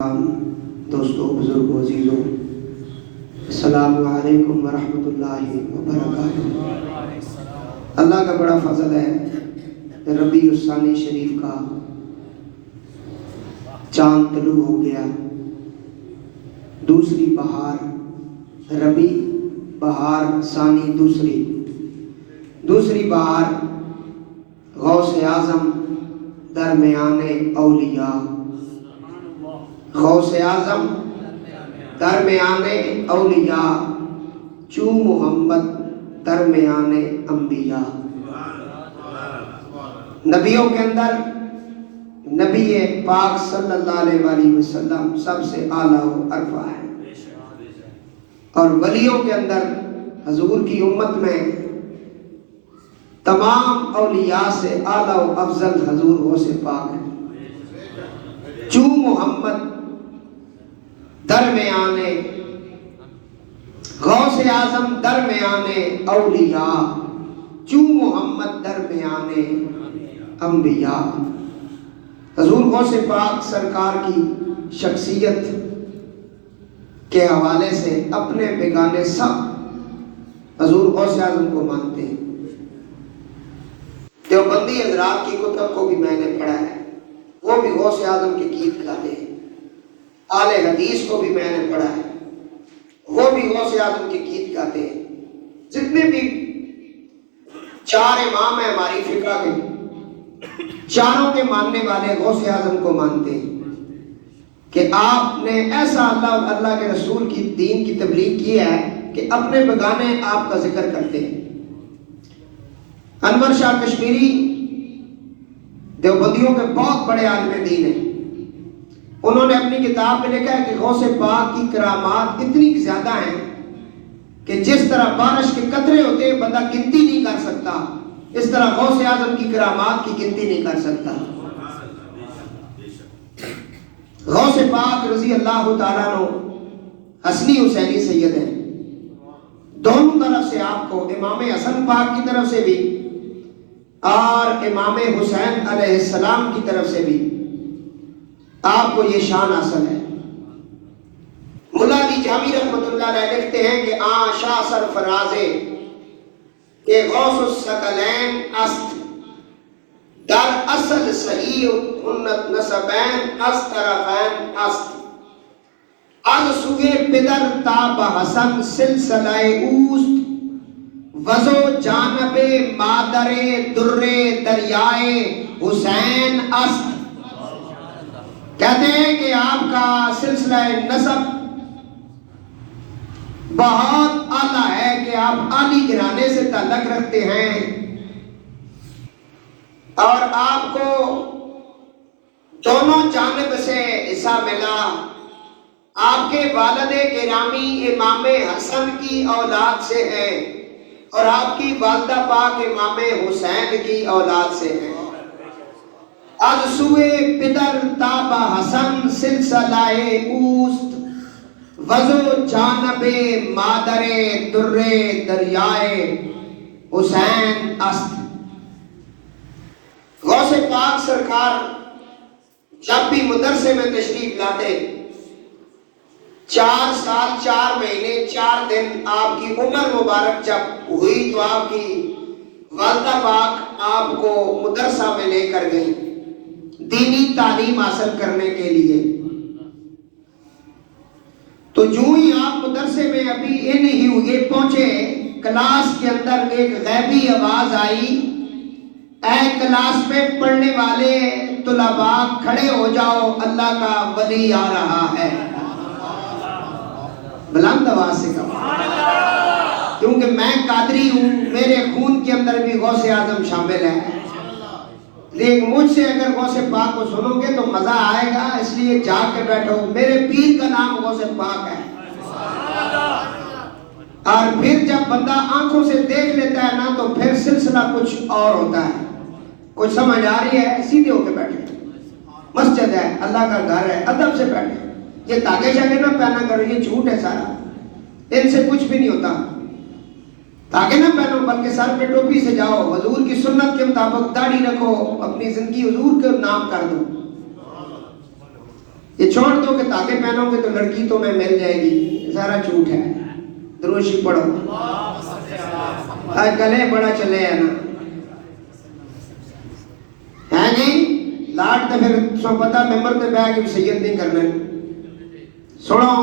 دوستو، بزرگوں، عزیزوں، السلام علیکم ورحمۃ اللہ وبرکاتہ۔ اللہ کا بڑا فضل ہے، ربیع الثانی شریف کا چاند طلوع ہو گیا، دوسری بہار، ربیع بہار ثانی دوسری بہار، غوث اعظم درمیان اولیاء، غوث اعظم درمیان اولیاء، چو محمد درمیان انبیاء۔ نبیوں کے اندر نبی پاک صلی اللہ علیہ وآلہ وسلم سب سے اعلیٰ و ارفع ہے، اور ولیوں کے اندر حضور کی امت میں تمام اولیاء سے اعلیٰ و افضل حضور غوث پاک ہے۔ چو محمد درمیان غوث اعظم درمیان اولیاء، چو محمد درمیان انبیاء۔ حضور غوث پاک سرکار کی شخصیت کے حوالے سے اپنے بیگانے سب حضور غوث اعظم کو مانتے ہیں۔ دیوبندی حضرات کی کتب کو بھی میں نے پڑھا ہے، وہ بھی غوث اعظم کے گیت گاتے ہیں۔ اہل حدیث کو بھی میں نے پڑھا ہے، وہ بھی غوث اعظم کے گیت گاتے ہیں۔ جتنے بھی چار امام ہیں ہماری فقہ کے، چاروں کے ماننے والے غوث اعظم کو مانتے ہیں کہ آپ نے ایسا اللہ اور اللہ کے رسول کی دین کی تبلیغ کی ہے کہ اپنے بیگانے آپ کا ذکر کرتے ہیں۔ انور شاہ کشمیری دیوبندیوں کے بہت بڑے عالم دین ہیں، انہوں نے اپنی کتاب میں لکھا ہے کہ غوث پاک کی کرامات اتنی زیادہ ہیں کہ جس طرح بارش کے قطرے ہوتے ہیں بندہ گنتی نہیں کر سکتا، اس طرح غوث اعظم کی کرامات کی گنتی نہیں کر سکتا۔ غوث پاک رضی اللہ تعالیٰ عنہ حسنی حسینی سید ہیں، دونوں طرف سے آپ کو امام حسن پاک کی طرف سے بھی اور امام حسین علیہ السلام کی طرف سے بھی آپ کو یہ شان حاصل ہے۔ ملا علی جامی رحمۃ اللہ علیہ لکھتے ہیں کہ شاہ سرفرازے کہ غوث الثقلین است، در اصل صحیح انت نسبین است طرفین است، از سوئے پدر تاب حسن سلسلہ اوست، وزو جانب مادر در دریائے حسین است۔ کہتے ہیں کہ آپ کا سلسلہ نسب بہت اعلیٰ ہے، کہ آپ عالی گھرانے سے تعلق رکھتے ہیں، اور آپ کو دونوں جانب سے حصہ ملا۔ آپ کے والد گرامی امام حسن کی اولاد سے ہے، اور آپ کی والدہ پاک امام حسین کی اولاد سے ہے۔ از سوئے پدر تاب حسن سلسلہ اوست، وزو جانب مادر در دریائے حسین است۔ غوث پاک سرکار جب بھی مدرسے میں تشریف لاتے، 4 سال 4 مہینے 4 دن آپ کی عمر مبارک جب ہوئی تو آپ کی والدہ پاک آپ کو مدرسہ میں لے کر گئی دینی تعلیم حاصل کرنے کے لیے۔ تو جو ہی آپ مدرسے میں ابھی یہ پہنچے، کلاس کے اندر ایک غیبی آواز آئی، اے کلاس میں پڑھنے والے طلباء کھڑے ہو جاؤ، اللہ کا ولی آ رہا ہے۔ بلند آواز سے کہا، کیونکہ میں قادری ہوں، میرے خون کے اندر بھی غوث اعظم شامل ہے، لیکن مجھ سے اگر غوث پاک کو سنو گے تو مزہ آئے گا، اس لیے جاگ کے بیٹھو، میرے پیر کا نام غوث پاک ہے۔ اور پھر جب بندہ آنکھوں سے دیکھ لیتا ہے نا تو پھر سلسلہ کچھ اور ہوتا ہے۔ کچھ سمجھ آ رہی ہے؟ سیدھے ہو کے بیٹھے، مسجد ہے، اللہ کا گھر ہے، ادب سے بیٹھے۔ یہ تاگے شاگے نہ پہنا کرو، یہ جھوٹ ہے سارا، ان سے کچھ بھی نہیں ہوتا۔ تاگے نہ پہنو، بلکہ سر پہ ٹوپی سے جاؤ، حضور کی سنت کے مطابق داڑھی رکھو، اپنی زندگی حضور کے نام کر دو۔ یہ چھوڑ دو کہ تاکہ پہنو گے تو لڑکی تو میں مل جائے گی، سارا جھوٹ ہے۔ دروشی پڑھو، آج گلے بڑا چلے ہے نا، ہے جی لاٹ تے پھر سو پتا ممبر تے بیٹھ کے سید نہیں کرنا، سنو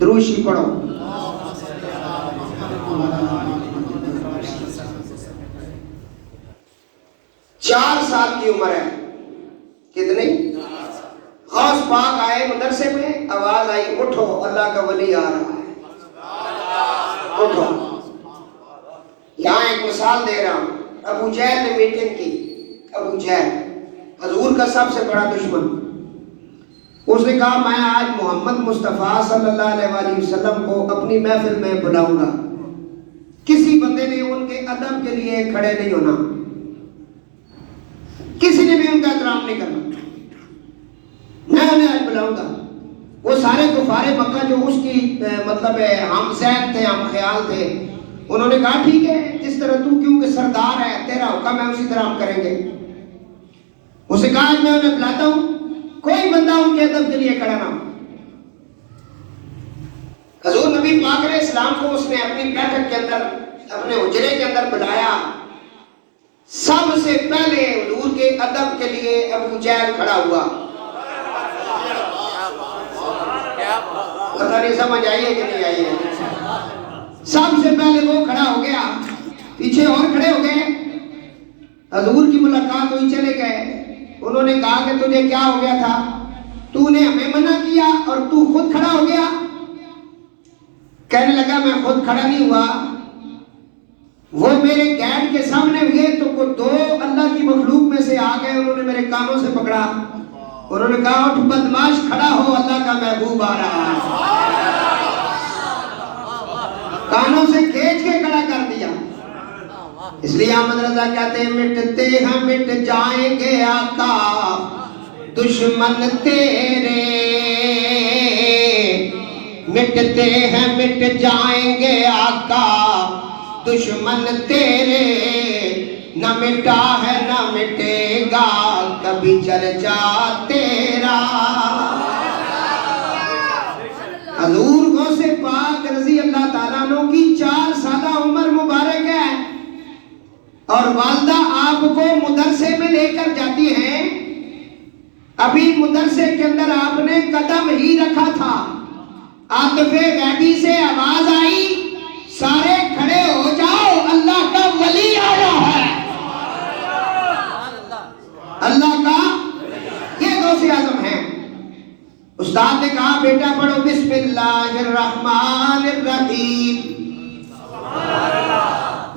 دروشی پڑھو۔ 4 سال کی عمر ہے، کتنی؟ غوث پاک آئے مدرسے میں، آواز آئی اٹھو اللہ کا ولی آ رہا ہے، اٹھو۔ یہاں ایک مثال دے رہا ہوں، ابو جہل نے میٹنگ کی، ابو جہل حضور کا سب سے بڑا دشمن، اس نے کہا میں آج محمد مصطفیٰ صلی اللہ علیہ وآلہ وسلم کو اپنی محفل میں بلاؤں گا، کسی بندے نے ان کے ادب کے لیے کھڑے نہیں ہونا، کسی نے بھی ان کا احترام نہیں کرنا، میں انہیں آج بلاؤں گا۔ وہ سارے کفار مکہ جو اس کی مطلب ہے ہم ذہن تھے، ہم خیال تھے، انہوں نے کہا ٹھیک ہے، جس طرح تو کیونکہ سردار ہے، تیرا حکم ہے، اسی طرح ہم کریں گے۔ اسے کہا آج میں انہیں بلاتا ہوں، کوئی بندہ ان کے ادب کے لیے کھڑا نہ ہو۔ حضور نبی پاک علیہ السلام کو اس نے اپنی بیٹھک کے اندر، اپنے حجرے کے اندر بلایا، سب سے پہلے حضور کے ادب کے لیے ابو جہل کھڑا ہوا۔ پتہ نہیں سمجھ آئی ہے کہ نہیں آئی ہے؟ سب سے پہلے وہ کھڑا ہو گیا، پیچھے اور کھڑے ہو گئے، حضور کی ملاقات ہوئی، چلے گئے۔ انہوں نے کہا کہ تجھے کیا ہو گیا تھا، تو نے ہمیں منع کیا اور تو خود کھڑا ہو گیا؟ کہنے لگا میں خود کھڑا نہیں ہوا، وہ میرے گیٹ کے سامنے ہوئے تو وہ 2 اللہ کی مخلوق میں سے آ گئے، انہوں نے میرے کانوں سے پکڑا، انہوں نے کہا اٹھ بدماش کھڑا ہو، اللہ کا محبوب آ رہا ہے، کانوں سے کھینچ کے کھڑا کر دیا۔ اس لیے احمد رضا کہتے ہیں مٹتے ہیں مٹ جائیں گے آقا دشمن تیرے، مٹتے ہیں مٹ جائیں گے آقا دشمن تیرے، نہ مٹا ہے نہ مٹے گا کبھی چرچا تیرا۔ حضور غوث پاک رضی اللہ تعالیٰ عنہ کی 4 سالہ عمر مبارک ہے، اور والدہ آپ کو مدرسے میں لے کر جاتی ہیں، ابھی مدرسے کے اندر آپ نے قدم ہی رکھا تھا، عاطف غیبی سے آواز آئی سارے کھڑے ہو جاؤ اللہ کا ولی آیا ہے، اللہ کا یہ غوث اعظم ہے۔ استاد نے کہا بیٹا پڑھو بسم اللہ الرحمن الرحیم،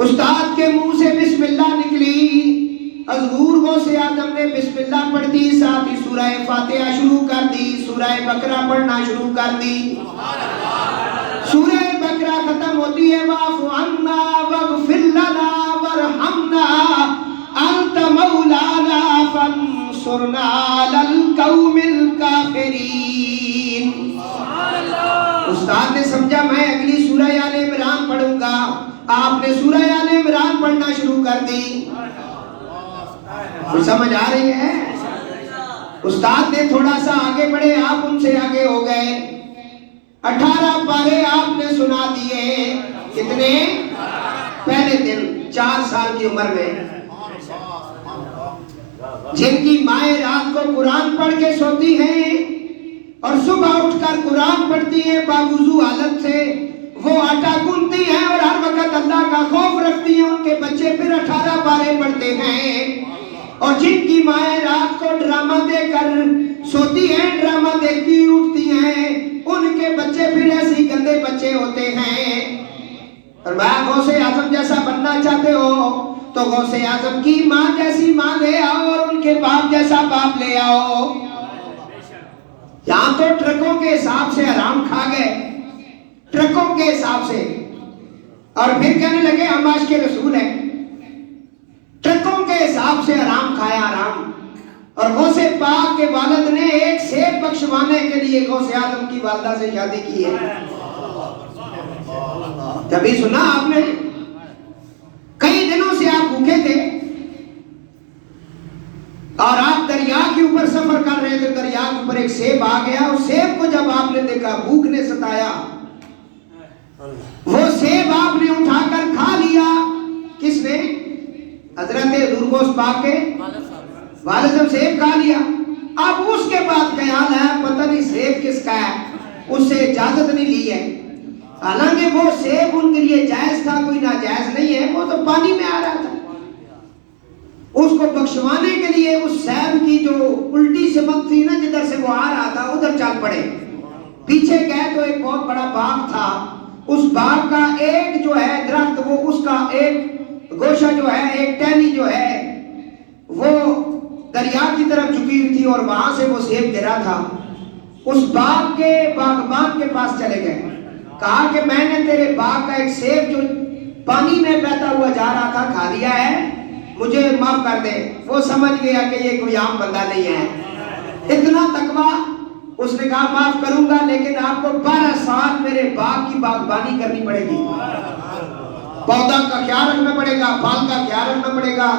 استاد کے منہ سے بسم اللہ نکلی، حضور غوث اعظم نے بسم اللہ پڑھ دی، ساتھ ہی سورہ فاتحہ شروع کر دی، سورہ بقرہ پڑھنا شروع کر دی۔ سورہ بقرہ ختم ہوتی ہے واعف عنا واغفر لنا وارحمنا انت مولانا فانصرنا علی القوم الکافرین۔ استاد نے سمجھا میں اگلی سورہ آل عمران پڑھوں گا، آپ نے سورہ آل عمران پڑھنا شروع کر دی۔ کچھ سمجھ آ رہی ہے؟ استاد نے تھوڑا سا آگے بڑھے، آپ ان سے آگے ہو گئے، 18 پارے آپ نے سنا دیے، کتنے؟ پہلے دن 4 سال کی عمر میں۔ جن کی مائیں رات کو قرآن پڑھ کے سوتی ہیں اور صبح اٹھ کر قرآن پڑھتی ہیں باوضو حالت سے، وہ آٹا گنتی ہیں اور ہر وقت اللہ کا خوف رکھتی ہیں، ان کے بچے پھر 18 پارے پڑھتے ہیں۔ اور جن کی مائیں رات کو ڈرامہ دیکھ کر سوتی ہیں، ڈرامہ دیکھتی اٹھتی ہیں، ان کے بچے پھر ایسی گندے بچے ہوتے ہیں۔ اور غوث اعظم جیسا بننا چاہتے ہو تو غوث اعظم کی ماں جیسی ماں لے آؤ اور ان کے باپ جیسا باپ لے آؤ۔ یہاں تو ٹرکوں کے حساب سے حرام کھا گئے، ٹرکوں کے حساب سے، اور پھر کہنے لگے ہم عاشق رسول ہیں، ٹرکوں کے حساب سے حرام کھایا حرام۔ اور غوث پاک کے والد نے ایک سیب بخشوانے کے لیے غوث اعظم کی والدہ سے شادی کی ہے۔ کبھی سنا آپ نے؟ کئی دنوں سے آپ بھوکے تھے، اور آپ دریا کے اوپر سفر کر رہے تھے، دریا کے اوپر ایک سیب آ گیا، اس سیب کو جب آپ نے دیکھا بھوک نے ستایا، وہ سیب آپ نے اٹھا کر کھا لیا۔ کس نے؟ حضرت حضور گوشت پاک کے والد صاحب سیب کھا لیا۔ اب اس کے بعد خیال ہے پتہ نہیں سیب کس کا ہے، اس سے اجازت نہیں لی ہے، حالانکہ وہ سیب ان کے لیے جائز تھا، کوئی ناجائز نہیں ہے، وہ تو پانی میں آ رہا تھا۔ اس کو بخشوانے کے لیے اس سیب کی جو الٹی سمت تھی نا، جدھر سے وہ آ رہا تھا ادھر چل پڑے۔ پیچھے گئے تو ایک بہت بڑا باغ تھا، اس باغ کا ایک جو ہے درخت، وہ اس کا ایک گوشہ جو ہے، ایک ٹہنی جو ہے، وہ دریا کی طرف جھکی ہوئی تھی اور وہاں سے وہ سیب گرا تھا۔ اس باغ کے باغبان کے پاس چلے گئے، کہا کہ میں نے تیرے باغ کا ایک سیب جو پانی میں بہتا ہوا جا رہا تھا کھا لیا ہے، مجھے معاف کر دے۔ وہ سمجھ گیا کہ یہ کوئی عام بندہ نہیں ہے، اتنا تقویٰ۔ اس نے کہا معاف کروں گا، لیکن آپ کو 12 سال میرے باغ کی باغبانی کرنی پڑے گی، پودا کا خیال رکھنا پڑے گا، پھل کا خیال رکھنا پڑے گا،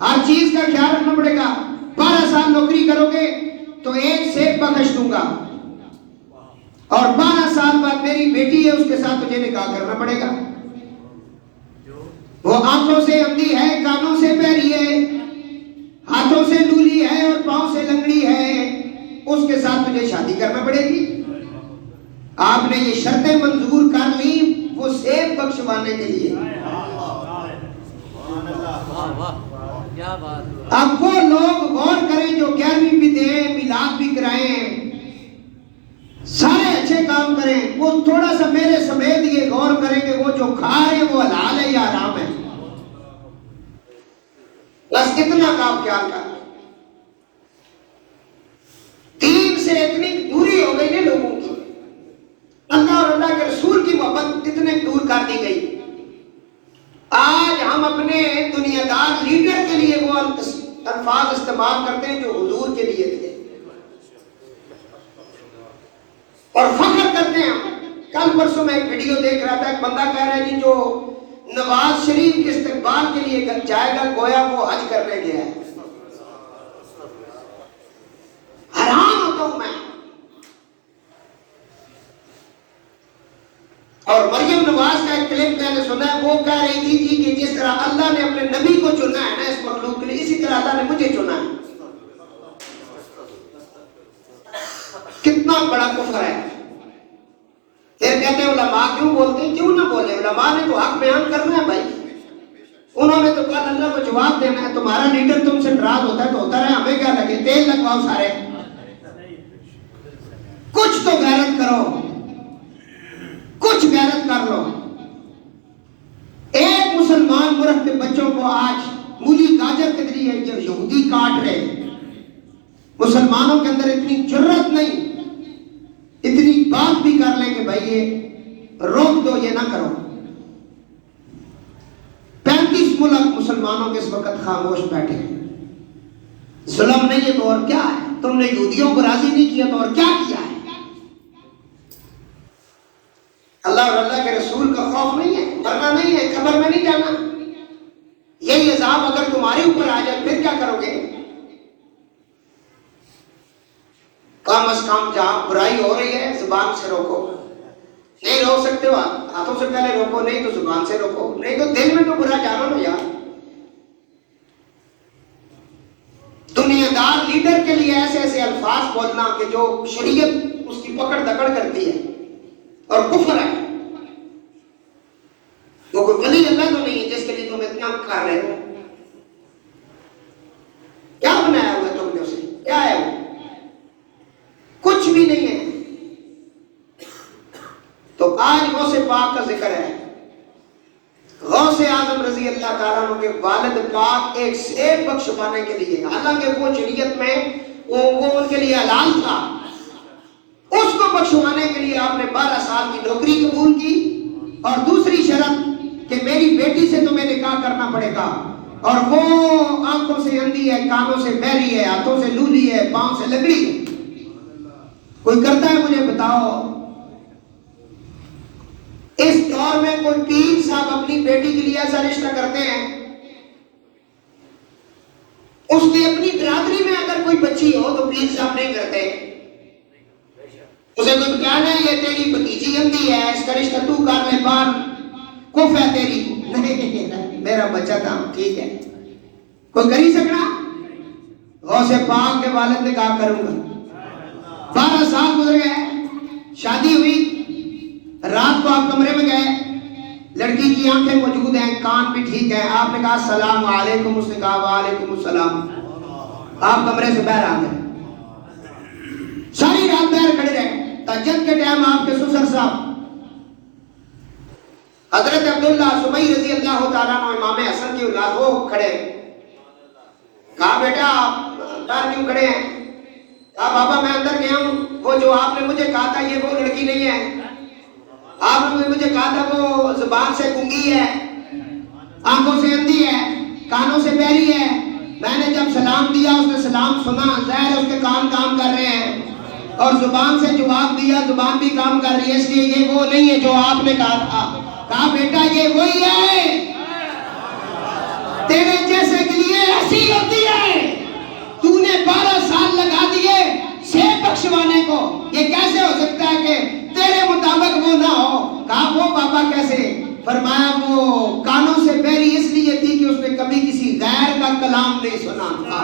ہر چیز کا خیال رکھنا پڑے گا۔ 12 سال نوکری کرو گے تو ایک سیب بخش دوں گا، اور 12 سال بعد میری بیٹی ہے، اس کے ساتھ تجھے نکاح کرنا پڑے گا۔ وہ آنکھوں سے اندھی ہے، کانوں سے بہری ہے، ہاتھوں سے لولی ہے اور پاؤں سے لنگڑی ہے، اس کے ساتھ تجھے شادی کرنا پڑے گی۔ آپ نے یہ شرطیں منظور کر لی وہ سیب بخشوانے کے لیے۔ اب وہ لوگ غور کریں جو 11ویں بھی دیں، میلاد بھی کرائیں، سارے اچھے کام کریں، وہ تھوڑا سا میرے سمیت یہ غور کریں کہ وہ جو کھا رہے ہیں وہ حلال ہے یا حرام ہے، بس اتنا کام خیال کر۔ دین سے اتنی دوری ہو گئی نا لوگوں کی، اللہ اور اللہ کے رسول کی محبت اتنے دور کر دی گئی۔ آج ہم اپنے دنیا دار لیڈر کے لیے وہ الفاظ استعمال کرتے ہیں جو حضور کے لیے تھے، اور فخر کرتے ہیں۔ کل پرسوں میں ایک ویڈیو دیکھ رہا تھا، ایک بندہ کہہ رہا ہے جی جو نواز شریف کے استقبال کے لیے جائے گا گویا وہ حج کرنے گیا ہے۔ حیران ہوتا ہوں میں۔ اور مریم نواز کا ایک کلپ میں نے سنا ہے، وہ کہہ رہی تھی جی کہ جس طرح اللہ نے اپنے نبی کو چنا ہے نا اس مخلوق کے لیے، اسی طرح اللہ نے مجھے چنا ہے۔ کتنا بڑا کفر ہے۔ پھر کہتے ہیں علماء کیوں بولتے ہیں؟ کیوں نہ بولے، علماء نے تو حق بیان کرنا ہے بھائی، انہوں نے تو کل اللہ کو جواب دینا ہے۔ تمہارا لیڈر تم سے ناراض ہوتا ہے تو ہوتا رہے، ہمیں کیا لگے، تیل لگواؤ سارے، کچھ تو غیرت کرو، کچھ غیرت کر لو۔ ایک مسلمان ملک کے بچوں کو آج مولی گاجر کے ذریعے جو یہودی کاٹ رہے، مسلمانوں کے اندر اتنی جرت نہیں، اتنی بات بھی کر لیں کہ بھائی یہ روک دو، یہ نہ کرو۔ 35 ملک مسلمانوں کے اس وقت خاموش بیٹھے ہیں۔ ظلم نہیں ہے تو اور کیا ہے؟ تم نے یہودیوں کو راضی نہیں کیا تو اور کیا کیا ہے؟ اللہ اور اللہ کے رسول کا خوف نہیں ہے، مرنا نہیں ہے، قبر میں نہیں جانا۔ یہی عذاب اگر تمہارے اوپر آ جائے پھر کیا کرو گے؟ کم از کم جہاں برائی ہو رہی ہے زبان سے روکو، نہیں روک سکتے ہو ہاتھوں سے پہلے روکو، نہیں تو زبان سے روکو، نہیں تو دل میں تو برا جانو نا یار۔ دنیا دار لیڈر کے لیے ایسے ایسے الفاظ بولنا کہ جو شریعت اس کی پکڑ دکڑ کرتی ہے اور کفر ہے۔ وہ کوئی ولی اللہ تو نہیں ہے جس کے لیے تم اتنا کر رہے ہو۔ کیا بنایا ہوا ہے تم نے اسے؟ کیا ہے وہ؟ کچھ بھی نہیں ہے۔ تو آج غوث پاک کا ذکر ہے۔ غوث اعظم رضی اللہ تعالیٰ عنہ کے والد پاک ایک سیب بخشوانے کے لیے، حالانکہ وہ شریعت میں وہ ان کے لیے حلال تھا، اس کو بخشوانے کے لیے آپ نے 12 سال کی نوکری قبول کی، اور دوسری شرط کہ میری بیٹی سے تمہیں نکاح کرنا پڑے گا، اور وہ آنکھوں سے اندھی ہے، کانوں سے بہری ہے، ہاتھوں سے لولی ہے، پاؤں سے لگڑی ہے۔ کوئی کرتا ہے مجھے بتاؤ؟ اس دور میں کوئی پیر صاحب اپنی بیٹی کے لیے ایسا رشتہ کرتے ہیں؟ اس کی اپنی برادری میں اگر کوئی بچی ہو تو پیر صاحب نہیں کرتے، اسے کوئی کہنا ہے یہ تیری بھتیجی اندھی ہے، اس کا رشتہ تو کر لے، بار کف ہے تیری، نہیں میرا بچہ تھا ٹھیک ہے، کوئی کر ہی سکنا؟ غوث پاک کے والد نے کہا کروں گا۔ 12 سال گزر گئے، شادی ہوئی، رات کو آپ کمرے میں گئے، لڑکی کی آنکھیں موجود ہیں، کان بھی ٹھیک ہے، آپ نے کہا السلام علیکم، اس نے کہا وعلیکم السلام، آپ کمرے سے باہر آ گئے۔ ساری رات باہر کھڑے رہے، تہجد کے ٹائم آپ کے سسر صاحب حضرت عبداللہ سبئی رضی اللہ تعالیٰ عنہ امام حسن کی اولاد، وہ کھڑے، کہا بیٹا آپ باہر کیوں کھڑے ہیں؟ کہا بابا میں اندر گیا ہوں، وہ جو آپ نے مجھے کہا تھا یہ وہ لڑکی نہیں ہے، آپ نے مجھے کہا تھا وہ زبان سے گنگی ہے، آنکھوں سے اندھی ہے، کانوں سے بہری ہے، میں نے جب سلام دیا اس نے سلام سنا، ظاہر اس کے کان کام کر رہے ہیں، اور زبان سے جواب دیا زبان بھی کام کر رہی ہے، اس لیے یہ وہ نہیں ہے جو آپ نے کہا تھا۔ کہا بیٹا یہ وہی ہے، تیرے جیسے کے لیے ایسی ہوتی ہے، تو نے 12 سال لگا دیے سے بخشوانے کو، یہ کیسے ہو سکتا ہے کہ تیرے مطابق وہ نہ ہو؟ کہا وہ بابا کیسے؟ فرمایا وہ کانوں سے بہری اس لیے تھی کہ اس نے کبھی کسی غیر کا کلام نہیں سنا تھا،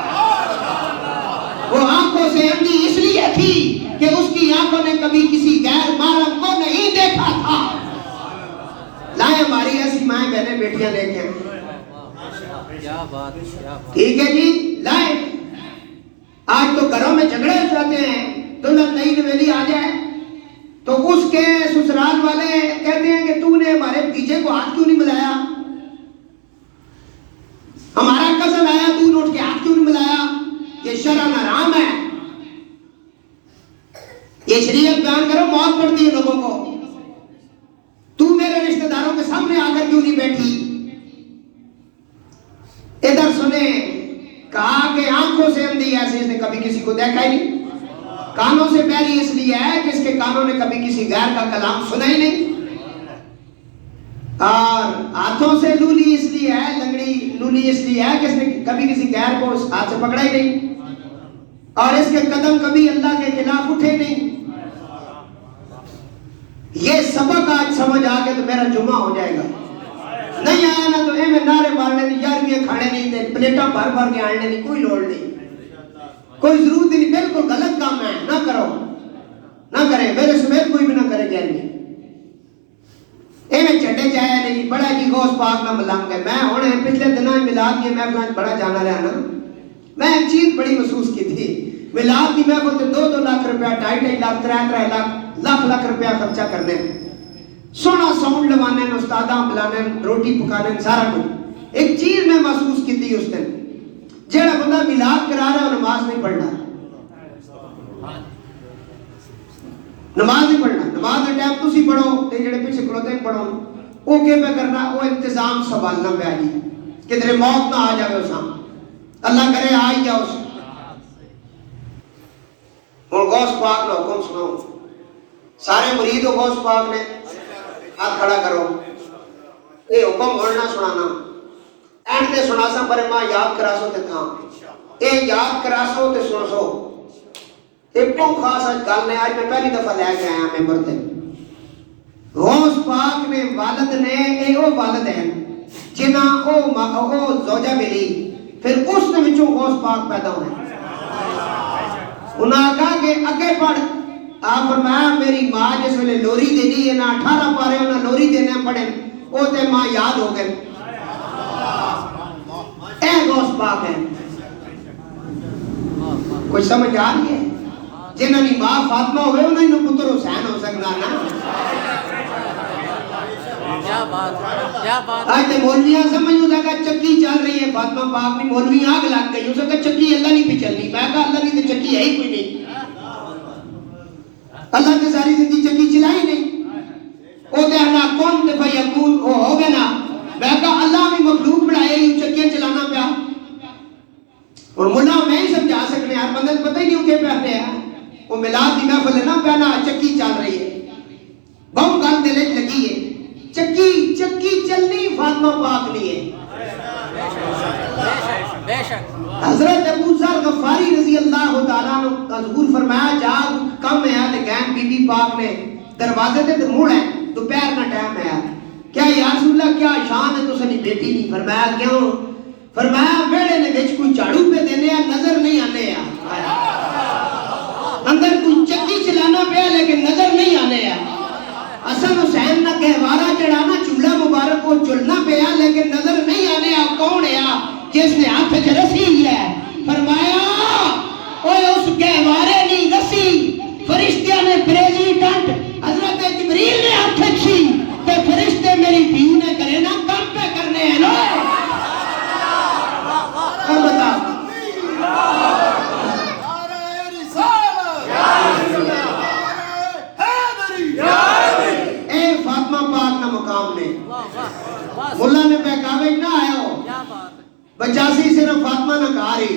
وہ آنکھوں سے اندھی اس لیے تھی کہ اس کی آنکھوں نے کبھی کسی غیر محرم کو نہیں دیکھا تھا۔ لائیں ہماری ایسی مائیں بہنیں بیٹیاں لے کے، ٹھیک ہے جی، لائیں۔ آج تو گھروں میں جھگڑے ہو جاتے ہیں، دلہن نئی نویلی آ جائے تو اس کے سسرال والے کہتے ہیں کہ تو نے ہمارے بھتیجے کو ہاتھ کیوں نہیں ملایا، ہمارا کزن آیا تو نے اٹھ کے ہاتھ کیوں نہیں ملایا، یہ شرعاً حرام ہے، یہ شریعت بیان کرو موت پڑتی ہے لوگوں کو، تو میرے رشتہ داروں کے سامنے آ کر کیوں نہیں بیٹھی؟ ادھر سنیں، کہا کہ آنکھوں سے اندھی ایسے اس نے کبھی کسی کو دیکھا ہی نہیں، کانوں سے بہری اس لیے ہے کہ اس کے کانوں نے کبھی کسی غیر کا کلام سنا ہی نہیں، اور ہاتھوں سے لولی اس لیے ہے، لنگڑی لولی اس لیے ہے کہ اس نے کبھی کسی غیر کو اس ہاتھ سے پکڑا ہی نہیں، اور اس کے قدم کبھی اللہ کے خلاف اٹھے نہیں۔ یہ سبق آج سمجھ آ کے تو میرا جمعہ ہو جائے گا، نہیں آیا نا تو میں نعرے مارنے نہیں، یارویں کھانے نہیں تھے، پلیٹاں بھر بھر کے آنے نہیں، کوئی لوڑ نہیں، کوئی ضرورت نہیں، بالکل غلط کام ہے، نہ کرو، نہ کرے، میرے سمیت کوئی بھی نہ کرے جائیں میں چڈے چاہے نہیں، بڑا جی غوث پاک نہ ملنگ ہے، میں ہونے پچھلے دنوں میلاد کی محفل بڑا جانا رہا نا، میں ایک چیز بڑی محسوس کی تھی، میلاد کی محفل سے 2-2 لاکھ روپیہ، 2.5 لاکھ، 3 لاکھ روپیہ خرچہ کرنے، سونا ساؤنڈ لوانے، استاداں بلانے، روٹی پکانے، سارا کچھ۔ ایک چیز میں محسوس کی تھی اس دن، جڑا بندہ میلاد کرا رہا ہے وہ نماز نہیں پڑھنا، نماز نہیں پڑھنا، نماز کے ٹائم تسی پڑھو تے جڑے پیچھے کھلوتے ہیں پڑھو، وہ کیا پہ کرنا، وہ انتظام سنبھالنا پہ جی، کدھر موت نہ آ جائے اساں، اللہ کرے آ ہی جاؤ۔ اور غوث پاک نے حکم سنو، سارے مرید و غوث پاک نے ہاتھ کھڑا کرو، یہ حکم ہونا سنانا، اینڈ تے سنا سا پر ماں یاد کرا سو تے تھا، اے یاد کرا سو تے سن سو، ایک بہت خاص آج گل نے، آج میں پہلی دفعہ لے کے آیا ممبر تے، غوث پاک نے والد نے، اے او والد ہیں جنہ او زوجہ ملی، پھر اس نے وچوں غوث پاک پیدا ہوئے، انہاں کہا کہ اگے پڑھ، آپ فرمایا میری ماں جس ویلے لوری دینی ہے نا 18 پارے انہاں لوری دینے پڑے، او تے ماں یاد ہو گئے، اے غوث پاک ہے، کوئی سمجھ آ رہی ہے؟ جنہاں نی ماں فاطمہ ہوئے انہاں نی پتر حسین ہو سکنا نا، آج تے مولویاں سمجھ اسا کہ چکی چل رہی ہے، فاطمہ پاک نہیں، مولوی آگ لگ گئی، اسا کہ چکی اللہ نہیں پہ چلنی، میں کہا اللہ نہیں تے چکی ہے ہی کوئی نہیں، اللہ تے ساری زندگی چکی چلائی نہیں، او تے احنا کون تے فیکون ہو گئے نا، میں کہا اللہ بھی مخلوق بڑھائے ہی چکیاں چلانا پیا، اور ملا میں ہی سمجھا سکنے، ہر بندے پتہ ہی نہیں کہ پہنے ہیں، وہ میلاد دی محفل ہے نا، پہنا چکی چل رہی ہے، بہت گل دل وچ لگی ہے، چکی چلنی فاطمہ پاک نہیں ہے، حضرت ابو ذر غفاری رضی اللہ تعالیٰ عنہ حضور فرمایا جاب کم ہے تے گین بی بی پاک نے دروازے تے موڑ ہے دوپہر کا ٹائم ہے کیا یا رسول اللہ کیا شان ہے تو سنی بیٹی نہیں فرمایا کیوں فرمایا ویڑے نے وچ کوئی جھاڑو پہ دینے نظر نہیں آنے اندر کوئی چکی چلانا پیا لیکن نظر نہیں آنے حسن حسین نہ گہوارہ چڑھانا چولہا مبارک کو چلنا پیا لیکن نظر نہیں آنے کون ہے جس نے ہاتھ چ رسی ہے فرمایا اوے اس گہوارے نہیں رسی فرشتیاں نے پریزیڈنٹ حضرت جبریل نے ہاتھ چھی تے فرشتے میری دھی نے کرے نا کم پہ کرنے ہیں نا اب بتا اے فاطمہ پاک نہ مقام نے ملا نے بہکاوے نہ آیا ہو بچاسی صرف فاطمہ نہ کہا رہی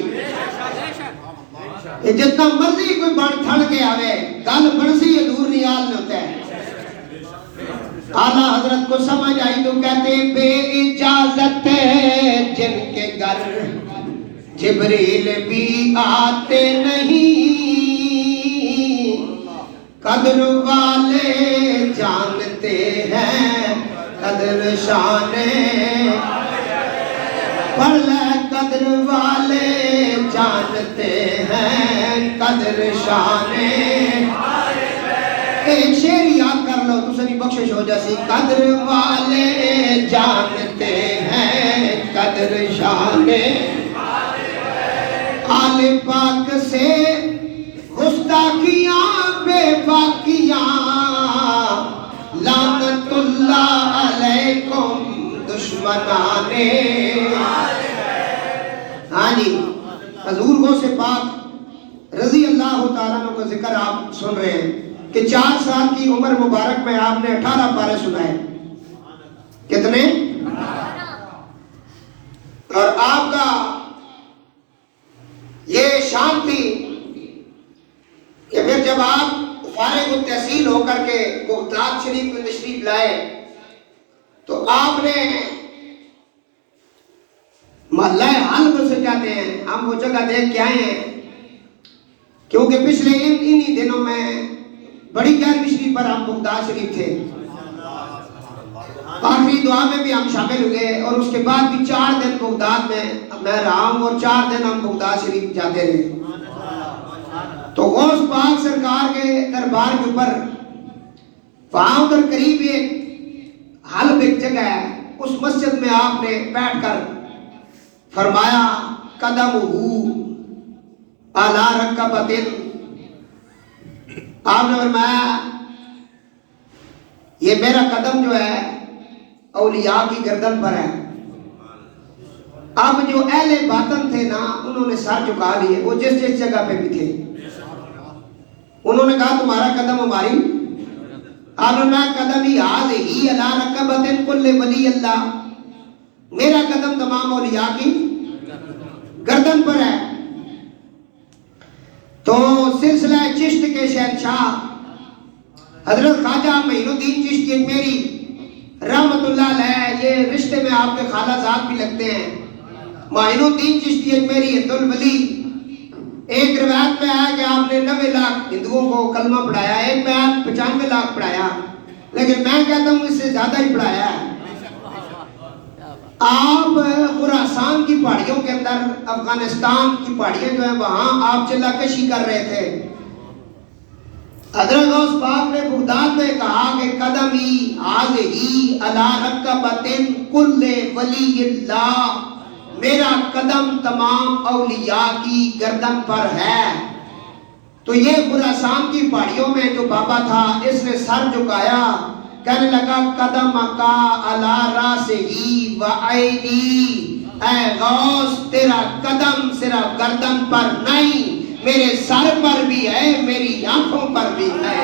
جتنا مرضی کوئی بڑھ تھڑ کے آوے گل بڑسی یہ دور نیال میں ہوتا ہے اعلیٰ حضرت کو سمجھ آئی تو کہتے بے اجازت جن کے گھر جبریل بھی آتے نہیں قدر والے جانتے ہیں قدر شان پڑھ لے قدر والے جانتے ہیں قدر شان ایک شعر یاد کر لو تو سنی بخشش ہو جیسی قدر والے جانتے ہیں قدر شان آل پاک سے گستاخیاں بے باقیاں لعنت اللہ علیکم دشمنانے ہاں جی حضور غوث پاک رضی اللہ تعالیٰ عنہ کا ذکر آپ سن رہے ہیں کہ 4 سال کی عمر مبارک میں آپ نے 18 پارے سنائے کتنے اور آپ کا یہ شان تھی کہ پھر جب آپ فارغ التحصیل ہو کر کے بغداد شریف میں تشریف لائے تو آپ نے محلہ حلب سے کہتے ہیں ہم وہ جگہ دیکھ کے آئے ہیں کیونکہ پچھلے انہی دنوں میں بڑی گیر تشریف پر ہم بغداد شریف تھے آخری دعا میں بھی ہم شامل ہوئے اور اس کے بعد بھی 4 دن بغداد میں رہا ہوں اور 4 دن ہم بغداد شریف جاتے رہے تو غوث پاک سرکار کے دربار کے اوپر وہاں ادھر قریب ایک حلب ایک جگہ ہے اس مسجد میں آپ نے بیٹھ کر فرمایا قدمہ علی رکبۃ آپ نے فرمایا یہ میرا قدم جو ہے اولیاء کی گردن پر ہے اب جو اہل باطن تھے نا انہوں نے سر جھکا لیے وہ جس جس جگہ پہ بھی تھے انہوں نے کہا تمہارا قدم ہماری آپ نے کہا قدم ہی علی رکبۃ کل ولی اللہ میرا قدم تمام اولیاء کی گردن پر ہے تو سلسلہ چشت کے شہنشاہ حضرت خواجہ معین الدین چشتی میری رحمت اللہ علیہ یہ رشتے میں آپ کے خالہ زاد بھی لگتے ہیں معین الدین چشتی میری ہند الولی ایک روایت میں آیا کہ آپ نے 90 لاکھ ہندوؤں کو کلمہ پڑھایا ایک میں 95 لاکھ پڑھایا لیکن میں کہتا ہوں اس سے زیادہ ہی پڑھایا ہے آپ خراسان کی پہاڑیوں کے اندر افغانستان کی پہاڑیاں جو ہیں وہاں آپ چلا کشی کر رہے تھے حضرت غوث پاک نے بغداد میں کہا کہ قدمی علی رکبۃ کل ولی اللہ میرا قدم تمام اولیاء کی گردن پر ہے تو یہ خراسان کی پہاڑیوں میں جو بابا تھا اس نے سر جھکایا کہنے لگا قدم کا علی راسہ وعینی اے غوث تیرا قدم صرف گردن پر نہیں میرے سر پر بھی ہے میری آنکھوں پر بھی ہے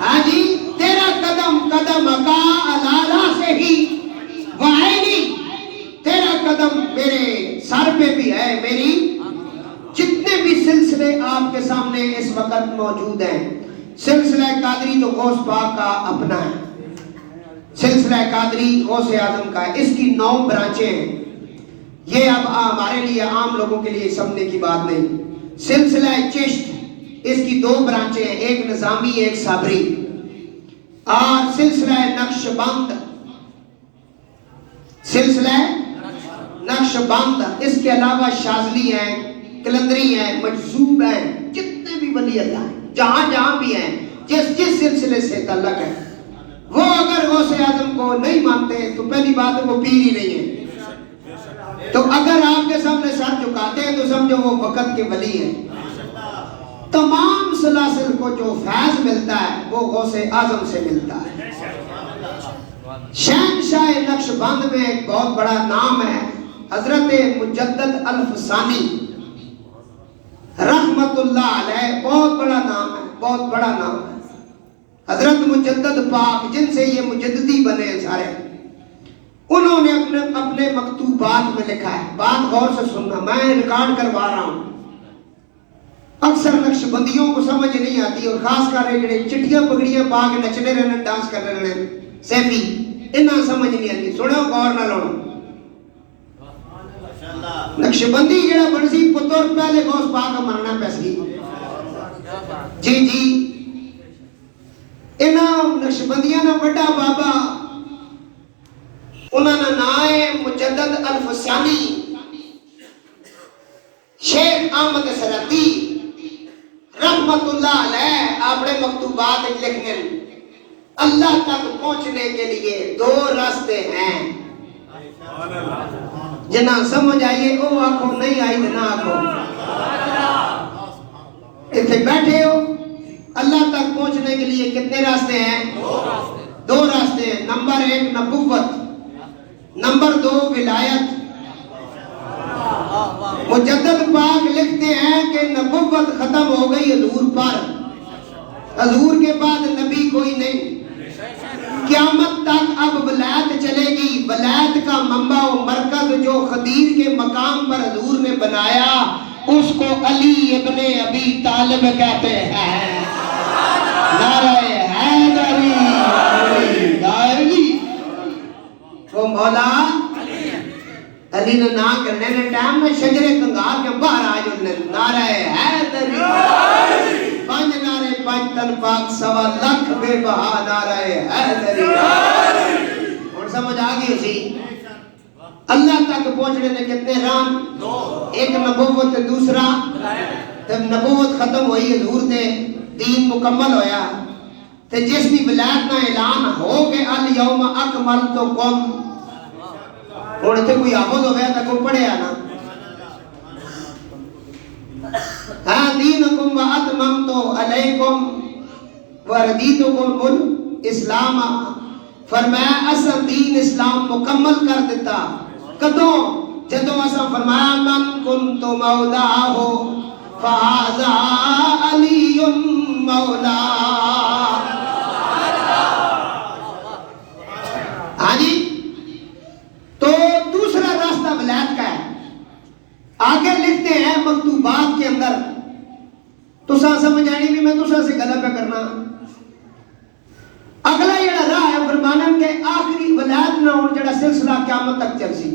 ہاں جی تیرا قدم قدم کا علی راسہ وعینی تیرا قدم میرے سر پہ بھی ہے میری جتنے بھی سلسلے آپ کے سامنے اس وقت موجود ہیں سلسلہ قادری تو غوث پاک کا اپنا ہے سلسلہ قادری غوث اعظم کا ہے اس کی 9 برانچیں ہیں یہ اب ہمارے لیے عام لوگوں کے لیے سمجھنے کی بات نہیں. سلسلہ چشت اس کی دو برانچیں ہیں، ایک نظامی ایک صابری. اور سلسلہ نقش بند، سلسلہ نقش بند، اس کے علاوہ شاذلی ہیں، کلندری ہیں، مجذوب ہیں، جتنے بھی ولی اللہ ہیں جہاں جہاں بھی ہیں، جس جس سلسلے سے تعلق ہے، وہ اگر غوث اعظم کو نہیں مانتے تو پہلی بات ہے وہ پیر ہی نہیں ہے. تو اگر آپ کے سامنے سر جھکاتے ہیں تو سمجھو وہ وقت کے ولی ہیں. تمام سلاسل کو جو فیض ملتا ہے وہ غوث اعظم سے ملتا ہے. شہنشاہ نقش بند میں ایک بہت بڑا نام ہے حضرت مجدد الفسانی رحمت اللہ علیہ. بہت بڑا نام ہے، بہت بڑا نام ہے. حضرت مجدد پاک جن سے یہ مجددی بنے ہیں سارے، انہوں نے اپنے مکتوبات میں لکھا ہے. بات غور سے سننا، میں ریکارڈ کروا رہا ہوں. اکثر نقش بندیوں کو سمجھ نہیں آتی، اور خاص کر جڑے چٹیاں پگڑیاں پا کے نچنے رہنے، ڈانس کر رہے ہیں سیفی، انہاں سمجھ نہیں آتی. سنو غور نہ لوڑو. نقش بندی جڑا بنسی پتر پہلے غوث پاک مرنا پیسی. جی جی انہاں نقش بندیاں نا بڑا بابا، انہاں نا نائے مجدد الفسانی شیخ احمد سرحدی رحمت اللہ علیہ اپنے مکتوبات لکھنے اللہ تک پہنچنے کے لیے دو راستے ہیں. جنہ سمجھ آئیے وہ آنکھوں، نہیں آئی تو نہ آنکھوں. اتنے بیٹھے ہو، اللہ تک پہنچنے کے لیے کتنے راستے ہیں؟ دو راستے ہیں. نمبر ایک نبوت، نمبر دو ولایت. مجدد پاک لکھتے ہیں کہ نبوت ختم ہو گئی حضور پر، حضور کے بعد نبی کوئی نہیں. قیامت تک اب ولایت چلے گی. ولایت کا منبع و مرکز جو خدیر کے مقام پر حضور نے بنایا اس کو علی ابن ابی طالب کہتے ہیں. نعرہ حیدری علی. وہ مولا علی نے نہ کرنے نے ٹائم میں شجرے کنگار کے باہر آج انہیں نعرہ حیدری. پانچ نعرے پانچ تن پاک سوا لکھ بے بہا نعرہ حیدری. اور سمجھ آگئی اسی اللہ تک پہنچنے نے کتنے رام؟ ایک نبوت، دوسرا جب نبوت ختم ہوئی حضور دے دین مکمل ہویا تے جس بھی ولایت نہ اعلان ہو کہ الیوم اکملتکم، اور اتنے کوئی آفت ہو گیا تک وہ پڑھے آنا ہاں دینکم و اتممتو علیکم و ردیتکم الاسلام. فرمایا اسا دین اسلام مکمل کر دیتا. کدوں؟ جدوں اسا فرمایا من کنت مولاہ فہذا علی مولا. ہاں جی، تو دوسرا راستہ ولایت کا ہے. آگے لکھتے ہیں مکتوبات کے اندر، تو سمجھ آنی بھی میں تو سے گلا پہ کرنا. اگلا جڑا راہ ہے فرمانا کہ آخری ولایت نہ ہو جڑا سلسلہ قیامت تک چل سی،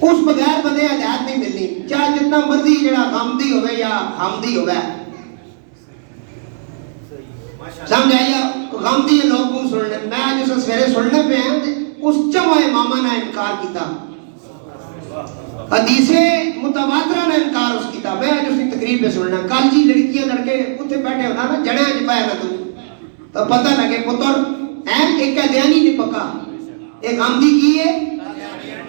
اس بغیر بندے ہدایت نہیں ملنی، چاہے جتنا مرضی جڑا غامدی ہوئے یا حامدی ہوئے. سمجھ آئیے غامدی لوگ کو سننے، میں جو سویرے سننے پہ ہیں اس چوہ امامہ نے انکار کیتا، حدیث متواترہ نے انکار اس کیتا. میں جو سی تقریب پہ سننا کل جی لڑکیاں لڑکے اتنے بیٹھے ہونا نا جڑے آج پائے نا تو پتہ لگے پتر ایک قیدیانی نہیں پکا، ایک غامدی کی ہے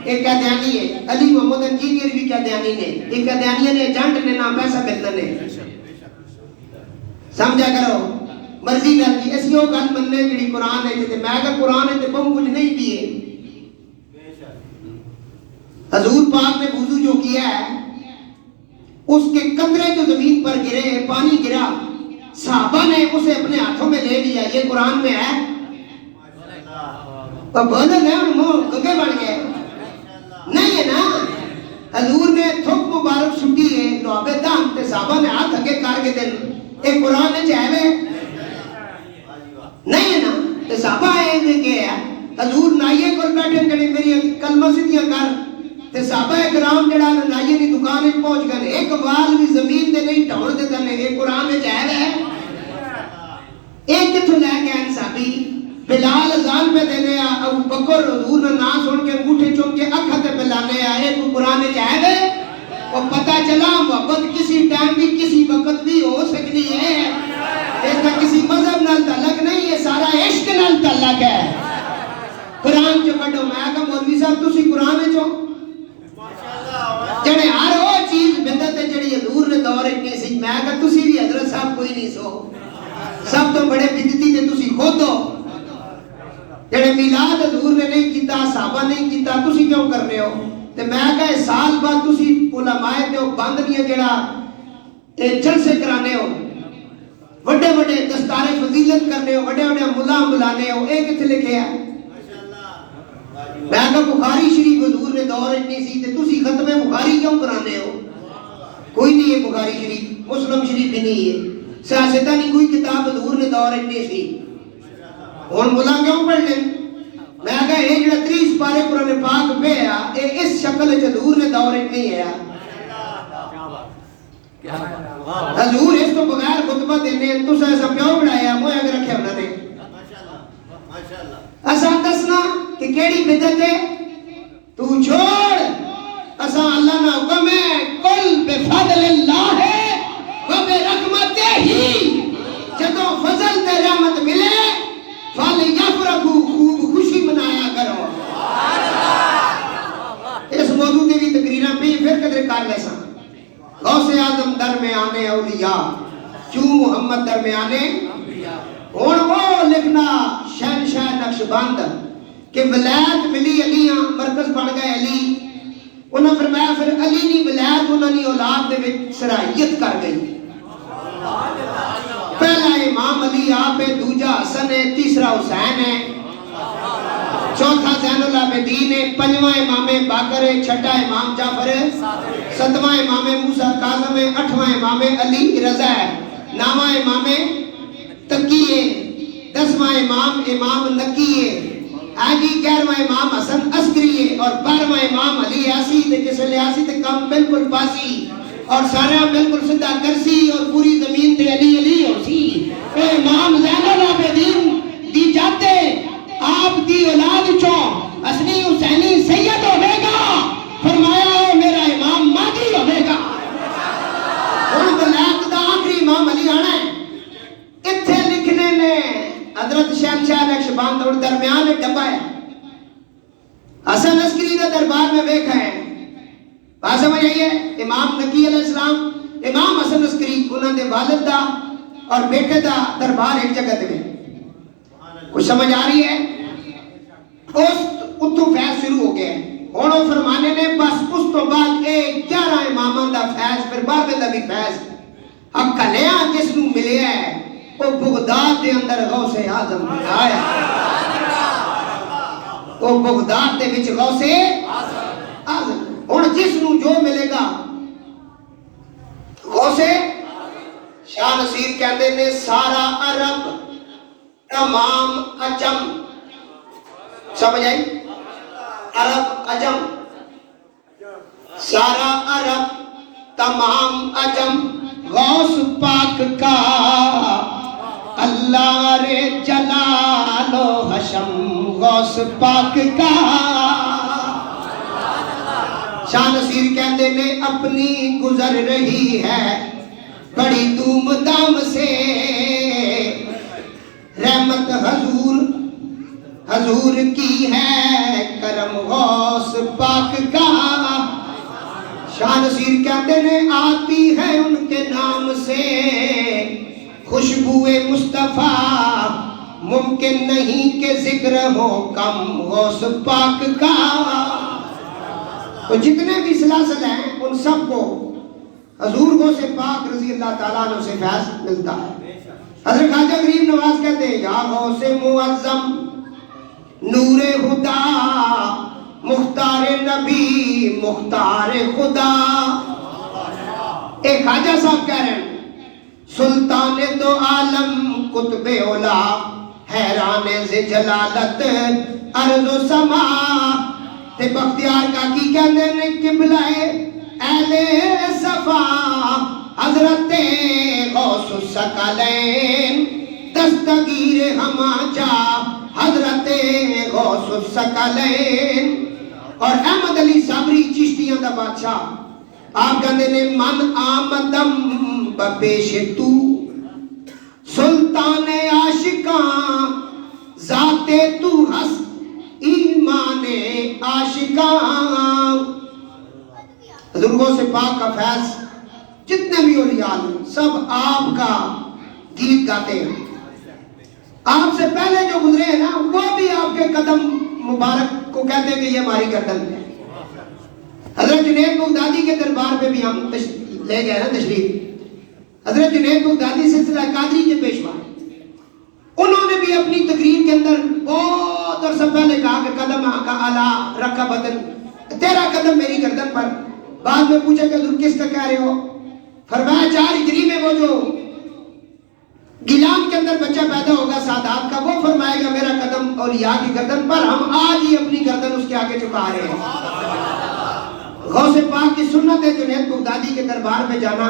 ایک قیدیانی ہے. علی محمد انجینئر بھی قیدیانی نے، ایک قیدیانی نے جنٹ نے نام پیسہ ملنا نے. سمجھا کرو مرضی کر کی اسی وہ گل مننے جڑی قرآن ہے تے میں کہ قرآن ہے تے بہت کچھ نہیں بھی ہے. حضور پاک نے وضو جو کیا ہے اس کے قطرے جو زمین پر گرے، پانی گرا، صحابہ نے اسے اپنے ہاتھوں میں لے لیا. یہ قرآن میں ہے. بولے گئے منہ گگے بن گئے نہیں ہے نا. حضور نے تھوک مبارک چھٹی ہے لوابے دام تے صحابہ نے ہاتھ اگے کر کے دن ایک قرآن نے چاہے نہیں ہے نا. تے صحابہ آئے کہ حضور نائیے کو بیٹھے کڑے میری کلمہ سیدھیاں کر تے صحابہ کرام جڑا نائیے دی دکان وچ پہنچ گئے ایک وال بھی زمین تے نہیں ڈھون دے تنے اے قرآن وچ ہے ایک کتھوں لے کے آئے صحابی بلال اذان پہ دینے ابو بکر حضور نے نام سن کے انگوٹھے چوم کے اکھا تے بلانے آئے تو قرآن وچ ہے وہ پتہ چلا محبت کسی ٹائم بھی کسی وقت بھی ہو سکتی ہے اس کا کسی مذہب نال تعلق نہیں یہ سارا عشق نال تعلق ہے قرآن جو کٹو میں کہا مولوی صاحب تسی قرآن وچ ہو جڑے ہر وہ چیز بدعت ہے جڑی حضور نے دور اتنی سی میں کہا تسی بھی حضرت صاحب کوئی نہیں سو سب تو بڑے بدعتی تے تسی خود ہو جڑے میلاد حضور نے نہیں کیتا صحابہ نہیں کیتا تسی کیوں کرنے ہو تے میں کہا سال بعد تسی علماء تے بند نہیں جڑا اے جلسے کرانے ہو بڑے بڑے دستار فضیلت کرنے ہو بڑے بڑے ملا بلانے ہو اے کتنے لکھے ہے میں کہا بخاری شریف حضور نے دور اتنی سی تے تسی ختم بخاری کیوں کرانے ہو کوئی نہیں ہے بخاری شریف مسلم شریف بھی نہیں ہے سیاستہ نہیں کوئی کتاب حضور نے دور اتنی سی ہون ملا کیوں پڑھ لیں میں کہا یہ جڑا 30 پارے قرآن پاک پہ ہے اس شکل حضور نے دور اتنی ہے حضور اس تو بغیر خطبہ دینے تو سے ایسا پیوں بڑھایا موہ اگر رکھے انہوں نے ایسا دسنا کہ کیڑی بدت ہے تو چھوڑ ایسا اللہ نہ حکم ہے کل بفضل اللہ ہے و برحمت ہی جدو فضل تے رحمت ملے فَلْيَفْرَحُوا خوب خوشی منایا کرو اس موضوع کے بھی تقریرہ پہ پھر قدر کر لیسا غوث اعظم درمیانے اولیاء کیوں محمد درمیانے اور وہ لکھنا شہنشاہ نقشبند کہ ولایت ملی علیاں مرکز بن گئے علی انہوں نے فرمایا پھر علی نہیں ولایت انہوں نے اولاد دے وچ صلاحیت کر گئی پہلا امام علی آپ ہے دوجا حسن ہے تیسرا حسین ہے چوتھا زین العابدین ہے پنجواں امام باقر ہے چھٹا امام جعفر ہے ستواں امام موسیٰ کاظم ہے اٹھواں امام علی رضا ہے نواں امام تقی ہے دسواں امام نقی ہے آگی 11واں امام حسن عسکری ہے اور 12واں امام علی یاسی تے کس لیاسی تے کم بالکل پاسی اور سارا بالکل صدہ کرسی اور پوری زمین تے علی علی ہو سی اے امام زین العابدین دی جاتے آپ دی اولاد چوں حسنی حسینی سید ہوئے گا فرمایا ہے میرا امام مہدی ہوئے گا اور ولایت دا آخری امام علی آنا ہے اتھے لکھنے نے حضرت شہنشاہ نقشبند اور درمیان ایک ڈبا ہے حسن عسکری دا دربار میں بیکھا ہے بات سمجھ آئیے امام نقی علیہ السلام امام حسن عسکری انہوں نے والد دا اور بیٹے دا دربار ایک جگہ دے کچھ سمجھ آ رہی ہے اس اتو فیض شروع ہو گیا انہوں فرمانے نے بس اس تو بعد 11 امامان دا فیض پھر 12 دا بھی فیض اب کلیاں جس نو ملے ہے وہ بغداد دے اندر غوث اعظم آیا وہ بغداد دے وچ غوث اعظم اور جس نو جو ملے گا غوث شاہ نصیر کہتے نے سارا عرب تمام عجم سمجھ آئی عرب عجم سارا عرب تمام عجم غوث پاک کا اللہ رے جلال و حشم غوث پاک کا شاہ نصیر کہتے نے اپنی گزر رہی ہے بڑی دھوم دھام سے رحمت حضور کی ہے کرم غوث پاک کا شاہ نصیر کہتے نے آتی ہے ان کے نام سے خوشبو مصطفیٰ ممکن نہیں کہ ذکر ہو کم غوث پاک کا تو جتنے بھی سلاسل ہیں ان سب کو حضور غوث پاک رضی اللہ تعالیٰ عنہ سے فیض ملتا ہے حضرت خواجہ غریب نواز کہتے ہیں یا غوث معظم نور خدا مختار نبی مختار خدا ایک خواجہ صاحب کہہ رہے ہیں سلطان دو عالم قطب اولا حیران ز جلالت ارض و سما تے بختیار کا کی کہندے نے قبلہ اہل صفا حضرت غوث الثقلین دستگیر ہما جا حضرت غوث الثقلین. اور احمد علی صابری چشتیاں دا بادشاہ آپ کہندے نے من آمدم بپیش تو سلطان عاشقاں ذات تو ہس ایمان عاشقاں. بزرگوں سے پاک کا فیض جتنے بھی اولیاء سب آپ کا گیت گاتے ہیں. آپ سے پہلے جو گزرے ہیں نا وہ بھی آپ کے قدم مبارک کو کہتے ہیں کہ یہ ہماری گردن ہے. حضرت جنید بغدادی کے دربار پہ بھی ہم لے گئے نا تشریف. حضرت جنید بغدادی سلسلہ قادری کے پیشوا انہوں نے بھی اپنی تقریر کے اندر بہت عرصہ پہلے کہا کہ قدم کا اعلیٰ رکھا بدن تیرا قدم میری گردن پر. بعد میں پوچھا کہ حضور کس کا کہہ رہے ہو؟ فرمایا 4 ہجری میں وہ جو گیلان کے اندر بچہ پیدا ہوگا سادات کا وہ فرمائے گا میرا قدم اولیاء کی گردن پر. ہم آج ہی اپنی گردن اس کے آگے چکا رہے ہیں. غوث پاک کی سنت ہے جنید بغدادی کے دربار میں جانا.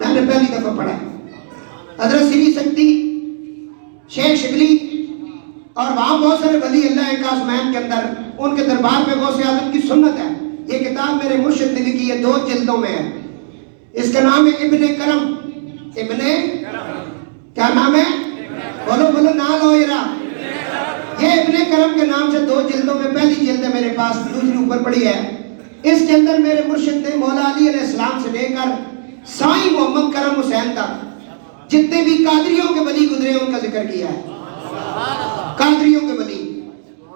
میں نے پہلی دفعہ پڑھا ہے. حضرت سری سکتی شیخ شبلی اور وہاں بہت سارے ولی اللہ کا اسمین کے اندر ان کے دربار میں غوث اعظم کی سنت ہے. یہ کتاب میرے مرشد نے لکھی ہے 2 جلدوں میں ہے. اس کا نام ہے ابن کرم. ابن کیا نام ہے؟ بولو بولو نہ لو ایرا. یہ ابن کرم کے نام سے 2 جلدوں میں پہلی جلد ہے میرے پاس, دوسری اوپر پڑی ہے. اس کے اندر میرے مرشد نے مولا علی علیہ السلام سے لے کر سائیں محمد کرم حسین تک جتنے بھی قادریوں کے ولی گزرے ان کا ذکر کیا ہے. قادریوں کے ولی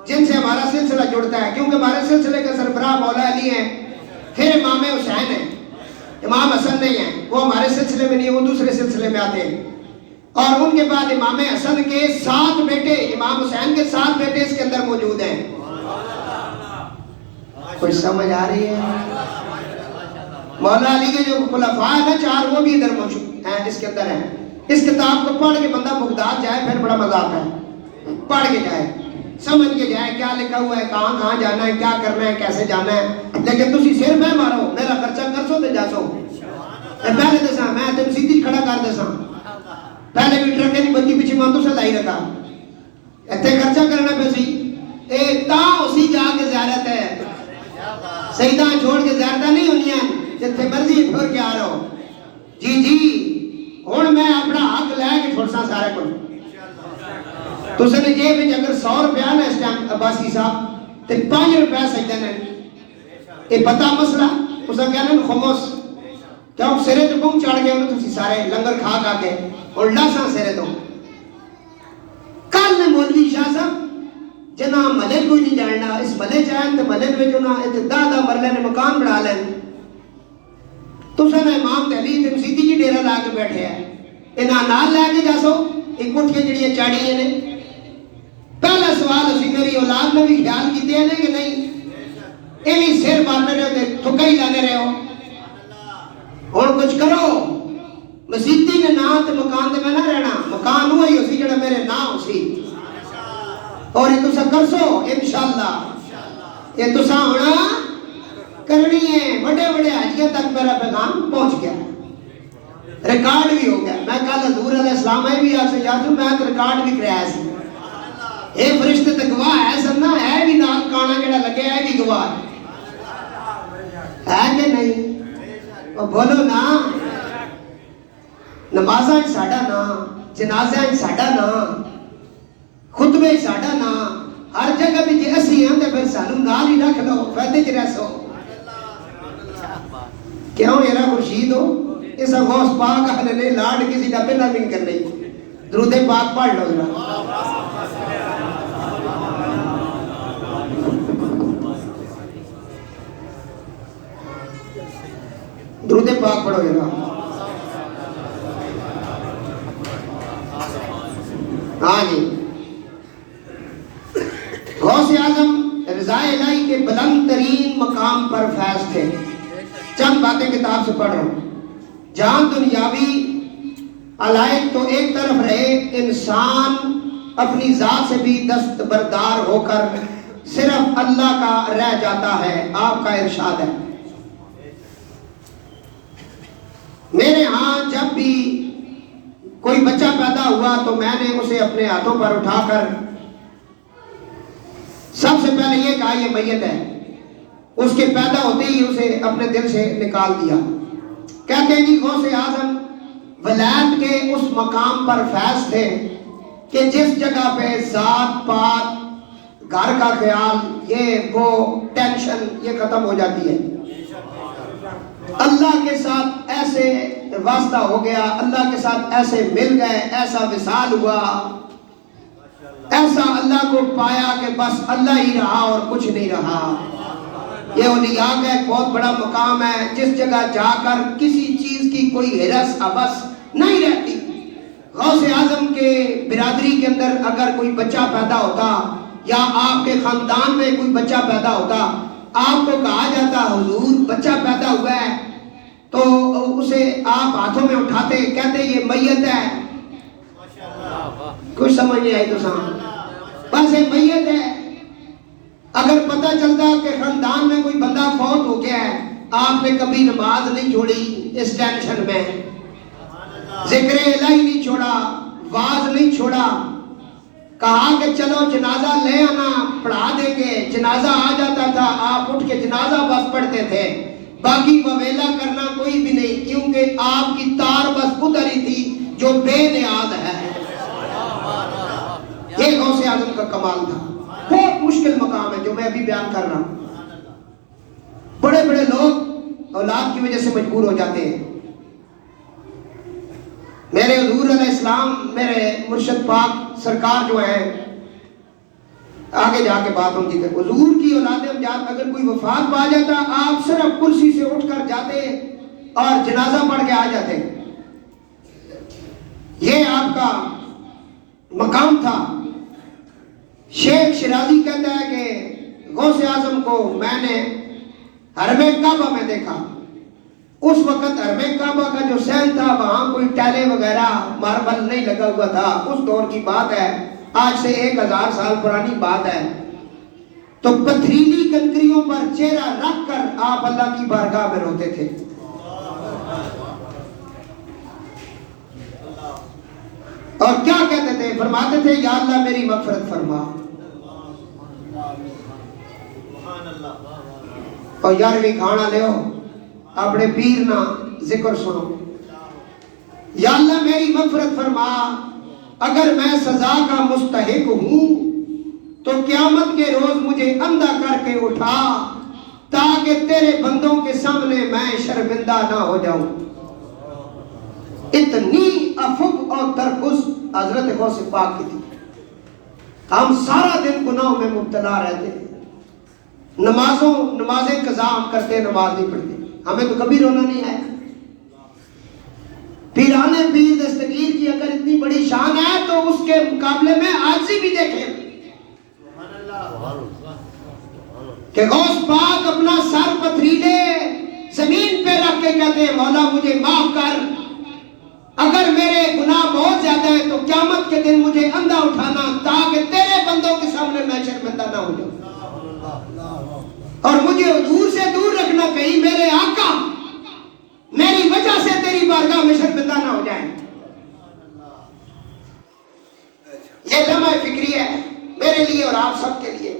جن سے ہمارا سلسلہ جڑتا ہے, کیونکہ ہمارے سلسلے کا سربراہ مولا علی ہیں, پھر امام حسین ہیں, امام حسن نہیں ہیں, وہ ہمارے سلسلے میں نہیں ہیں, وہ دوسرے سلسلے میں آتے ہیں. اور ان کے بعد امام حسن کے 7 بیٹے, امام حسین کے 7 بیٹے اس کے اندر موجود ہیں. کچھ سمجھ آ رہی ہے؟ مولا علی کے جو خلفاء ہیں نا 4 وہ بھی ادھر موجود ہیں, اس کے اندر ہیں. اس کتاب کو پڑھ کے بندہ بغداد جائے پھر بڑا مزہ آتا ہے. پڑھ کے جائے, سمجھ کے جائے کیا لکھا ہوا ہے, کہاں کہاں جانا ہے, کیا کرنا ہے, کیسے جانا ہے. لیکن تسی سر پہ مارو میرا خرچہ کر سو تے جا سو. پہلے دسا میں تم سیدھی کھڑا کر دسا, پہلے بھی ٹرکے نہیں بچی پیچھے ماں سے لائی رکھا اتنے خرچہ کرنا پہ سی. تا اسی جا کے زیارت ہے, سیدہ چھوڑ کے زیارتہ نہیں ہونی ہے جتنے مرضی پھر کے آ رہا ہو. جی ہوں میں اپنا حق لے کے چھوڑ سا سارے کو. تو اس نے جیب میں اگر 100 روپیہ نا اس ٹائم عباسی صاحب تے 5 روپیہ سجدہ نے یہ پتہ مسئلہ اس نے کہنا خموس کیوں سرے تو بم چڑھ گئے انہوں تسی سارے لنگر کھا کھا کے اور لاساں سرے تو. کل مولوی شاہ صاحب جنا ملک کوئی نہیں جاننا, اس ملک جائیں تو ملک میں جو نا اتدادہ مرلے نے مکان بڑھا لیں. تو اس نے امام دہلی تے مسیدی جی ڈیرہ لا کے بیٹھے ہیں, انہاں نال لے کے جا سو ایک اٹھ کے جڑیاں چاڑیاں نے. پہلا سوال اسی میری اولاد میں بھی خیال کیتے ہیں کہ نہیں ایویں سر مارنے رہے ہوتے تھکا ہی لانے رہے ہو. اور کچھ کرو, مسیدی نے نا تے مکان دے میں نہ رہنا, مکان ہوا ہی اسی جڑا میرے نا اسی. اور یہ تسا کر سو انشاءاللہ, یہ تسا ہونا کرنی ہے. بڑے بڑے حاجیوں تک میرا پیغام پہنچ گیا, ریکارڈ بھی ہو گیا. میں کل حضور علیہ السلام ہے بھی آپ سے یاد ہوں, میں ریکارڈ بھی کرایا سی. اے فرشتے تے گواہ ہے سننا ہے بھی نال کانا جڑا لگے ہے بھی گواہ ہے کہ نہیں؟ اور بولو نا, نمازاں ساڈا نا, جنازاں ساڈا نا, خطبے ساڈا نا, ہر جگہ بھی جے اسی ہیں تے پھر سانو نال ہی رکھ لو, فائدے چ رہ سو. کیوں میرا خورشید ہو اس غوث پاک اہل نے لاڈ کسی کا پہلا نہیں کرنی. درود پاک پڑھ لو ذرا. درود پاک پڑھو ذرا. ہاں جی, غوث اعظم رضا الہی کے بلند ترین مقام پر فیض تھے. چند باتیں کتاب سے پڑھ رہا ہوں. جان دنیاوی علائق تو ایک طرف رہے, انسان اپنی ذات سے بھی دستبردار ہو کر صرف اللہ کا رہ جاتا ہے۔ آپ کا ارشاد ہے، میرے ہاں جب بھی کوئی بچہ پیدا ہوا تو میں نے اسے اپنے ہاتھوں پر اٹھا کر سب سے پہلے یہ کہا یہ میت ہے، اس کے پیدا ہوتے ہی اسے اپنے دل سے نکال دیا۔ کہتے ہیں جی غوث اعظم ولایت کے اس مقام پر فیض تھے کہ جس جگہ پہ ذات پات گھر کا خیال یہ وہ ٹینشن یہ ختم ہو جاتی ہے، اللہ کے ساتھ ایسے واسطہ ہو گیا، اللہ کے ساتھ ایسے مل گئے، ایسا وصال ہوا، ایسا اللہ کو پایا کہ بس اللہ ہی رہا اور کچھ نہیں رہا۔ یہ اولیاء کا ایک بہت بڑا مقام ہے، جس جگہ جا کر کسی چیز کی کوئی ہرس حوث نہیں رہتی۔ غوث اعظم کے برادری کے اندر اگر کوئی بچہ پیدا ہوتا یا آپ کے خاندان میں کوئی بچہ پیدا ہوتا، آپ کو کہا جاتا حضور بچہ پیدا ہوا ہے، تو اسے آپ ہاتھوں میں اٹھاتے کہتے یہ میت ہے، کچھ سمجھ نہیں آئی تو بس یہ میت ہے۔ اگر پتہ چلتا کہ خاندان میں کوئی بندہ فوت ہو گیا ہے، آپ نے کبھی نماز نہیں چھوڑی اس ٹینشن میں، ذکر الہی نہیں چھوڑا، واز نہیں چھوڑا، کہا کہ چلو جنازہ لے آنا پڑھا دیں گے، جنازہ آ جاتا تھا، آپ اٹھ کے جنازہ بس پڑھتے تھے، باقی وویلا کرنا کوئی بھی نہیں، کیونکہ آپ کی تار بس ادھر ہی تھی جو بے نیاز ہے۔ یہ غوث اعظم کا کمال تھا۔ بہت مشکل مقام ہے جو میں ابھی بیان کر رہا ہوں۔ بڑے بڑے لوگ اولاد کی وجہ سے مجبور ہو جاتے ہیں۔ میرے حضور علیہ السلام، میرے مرشد پاک سرکار جو ہے، آگے جا کے بات ہوں گی، حضور کی اولاد امجاد اگر کوئی وفات پا جاتا، آپ صرف کرسی سے اٹھ کر جاتے اور جنازہ پڑھ کے آ جاتے۔ یہ آپ کا مقام تھا۔ شیخ شرازی کہتا ہے کہ غوث اعظم کو میں نے حرم کعبہ میں دیکھا۔ اس وقت حرم کعبہ کا جو سین تھا وہاں کوئی ٹیلے وغیرہ ماربل نہیں لگا ہوا تھا، اس دور کی بات ہے، آج سے 1000 سال پرانی بات ہے۔ تو پتھریلی کنکریوں پر چہرہ رکھ کر آپ اللہ کی بارگاہ میں روتے تھے۔ اور کیا کہتے تھے؟ فرماتے تھے یا اللہ میری مغفرت فرما، اور 11ویں کھانا لے اپنے پیر نہ ذکر سنو، یا اللہ میری مغفرت فرما، اگر میں سزا کا مستحق ہوں تو قیامت کے روز مجھے اندھا کر کے اٹھا تاکہ تیرے بندوں کے سامنے میں شرمندہ نہ ہو جاؤں۔ اتنی افق اور ترکز حضرت غوث پاک کی تھی۔ ہم سارا دن گناہوں میں مبتلا رہتے ہیں، نمازیں قضا ہم کرتے، نماز نہیں پڑھتے، ہمیں تو کبھی رونا نہیں آیا۔ پیران پیر دستگیر کی اگر اتنی بڑی شان ہے تو اس کے مقابلے میں عاجزی بھی دیکھیں کہ غوث پاک اپنا سر پتھریلے زمین پہ رکھ کے کہتے ہیں مولا مجھے معاف کر، اگر میرے گناہ بہت زیادہ ہے تو قیامت کے دن مجھے اندھا اٹھانا تاکہ تیرے بندوں کے سامنے میں شرمندہ نہ ہو جاؤں، اور مجھے حضور سے دور رکھنا، کہیں میرے آقا میری وجہ سے تیری بارگاہ میں شرمندہ نہ ہو جائیں۔ یہ لمحہ فکری ہے میرے لیے اور آپ سب کے لیے۔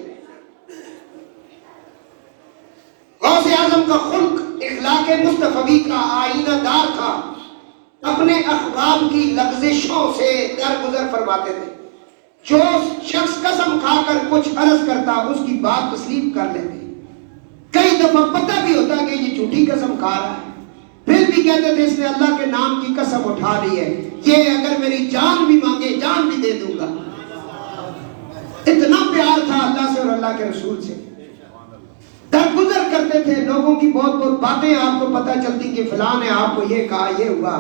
غوث اعظم کا خلق اخلاق مصطفی کا آئینہ دار تھا، اپنے احباب کی لغزشوں سے درگزر فرماتے تھے۔ جو شخص قسم کھا کر کچھ عرض کرتا اس کی بات تسلیم کر لیتے، کئی دفعہ پتہ بھی ہوتا کہ یہ جھوٹی قسم کھا رہا ہے، پھر بھی کہتے تھے اس نے اللہ کے نام کی قسم اٹھا لی ہے، یہ اگر میری جان بھی مانگے جان بھی دے دوں گا۔ اتنا پیار تھا اللہ سے اور اللہ کے رسول سے۔ درگزر کرتے تھے، لوگوں کی بہت بہت باتیں آپ کو پتہ چلتی کہ فلاں نے آپ کو یہ کہا، یہ ہوا،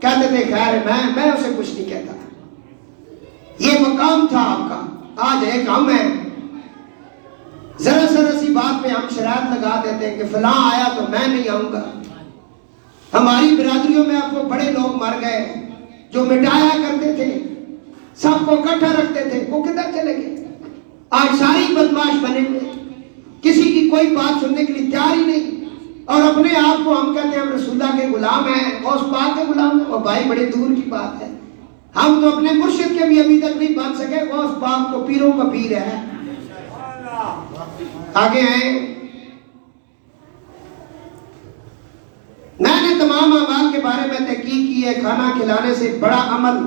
کہتے تھے خیر میں اسے کچھ نہیں کہتا۔ یہ مقام تھا آپ کا۔ آج ایک ہم ہیں، ذرا سی بات پہ ہم شرائط لگا دیتے ہیں کہ فلاں آیا تو میں نہیں آؤں گا۔ ہماری برادریوں میں آپ کو بڑے لوگ مر گئے جو مٹایا کرتے تھے، سب کو اکٹھا رکھتے تھے، وہ کدھر چلے گئے؟ آج ساری بدماش بنے ہوئے، کسی کی کوئی بات سننے کے لیے تیار ہی نہیں، اور اپنے آپ کو ہم کہتے ہیں ہم رسول اللہ کے غلام ہیں، غوث پاک کے غلام ہیں۔ اور بھائی بڑے دور کی بات ہے، ہم تو اپنے مرشد کے بھی ابھی تک نہیں بن سکے، غوث پاک تو پیروں کا پیر ہے۔ آگے آئیں، میں نے تمام اعمال کے بارے میں تحقیق کی ہے، کھانا کھلانے سے بڑا عمل،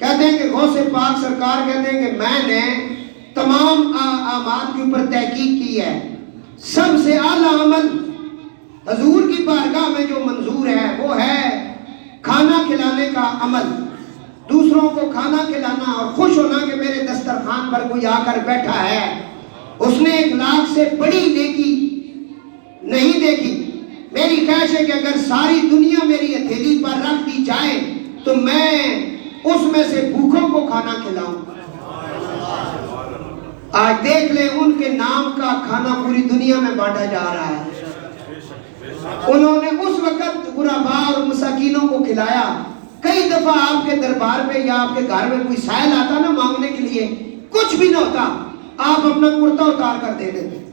کہتے ہیں کہ غوث پاک سرکار کہتے ہیں کہ میں نے تمام اعمال کے اوپر تحقیق کی ہے، سب سے اعلیٰ عمل حضور کی بارگاہ میں جو منظور ہے وہ ہے کھانا کھلانے کا عمل، دوسروں کو کھانا کھلانا اور خوش ہونا کہ میرے دسترخوان پر کوئی آ کر بیٹھا ہے۔ اس نے 1 لاکھ سے بڑی نیکی نہیں دیکھی۔ میری خواہش ہے کہ اگر ساری دنیا میری ہتھیلی پر رکھ دی جائے تو میں اس میں سے بھوکوں کو کھانا کھلاؤں۔ آج دیکھ لیں ان کے نام کا کھانا پوری دنیا میں بانٹا جا رہا ہے۔ انہوں نے اس وقت غرباء اور مساکینوں کو کھلایا۔ کئی دفعہ آپ کے دربار میں یا آپ کے گھر میں کوئی سائل آتا نا مانگنے کے لیے، کچھ بھی نہ ہوتا، آپ اپنا کرتا اتار کر دے دیتے۔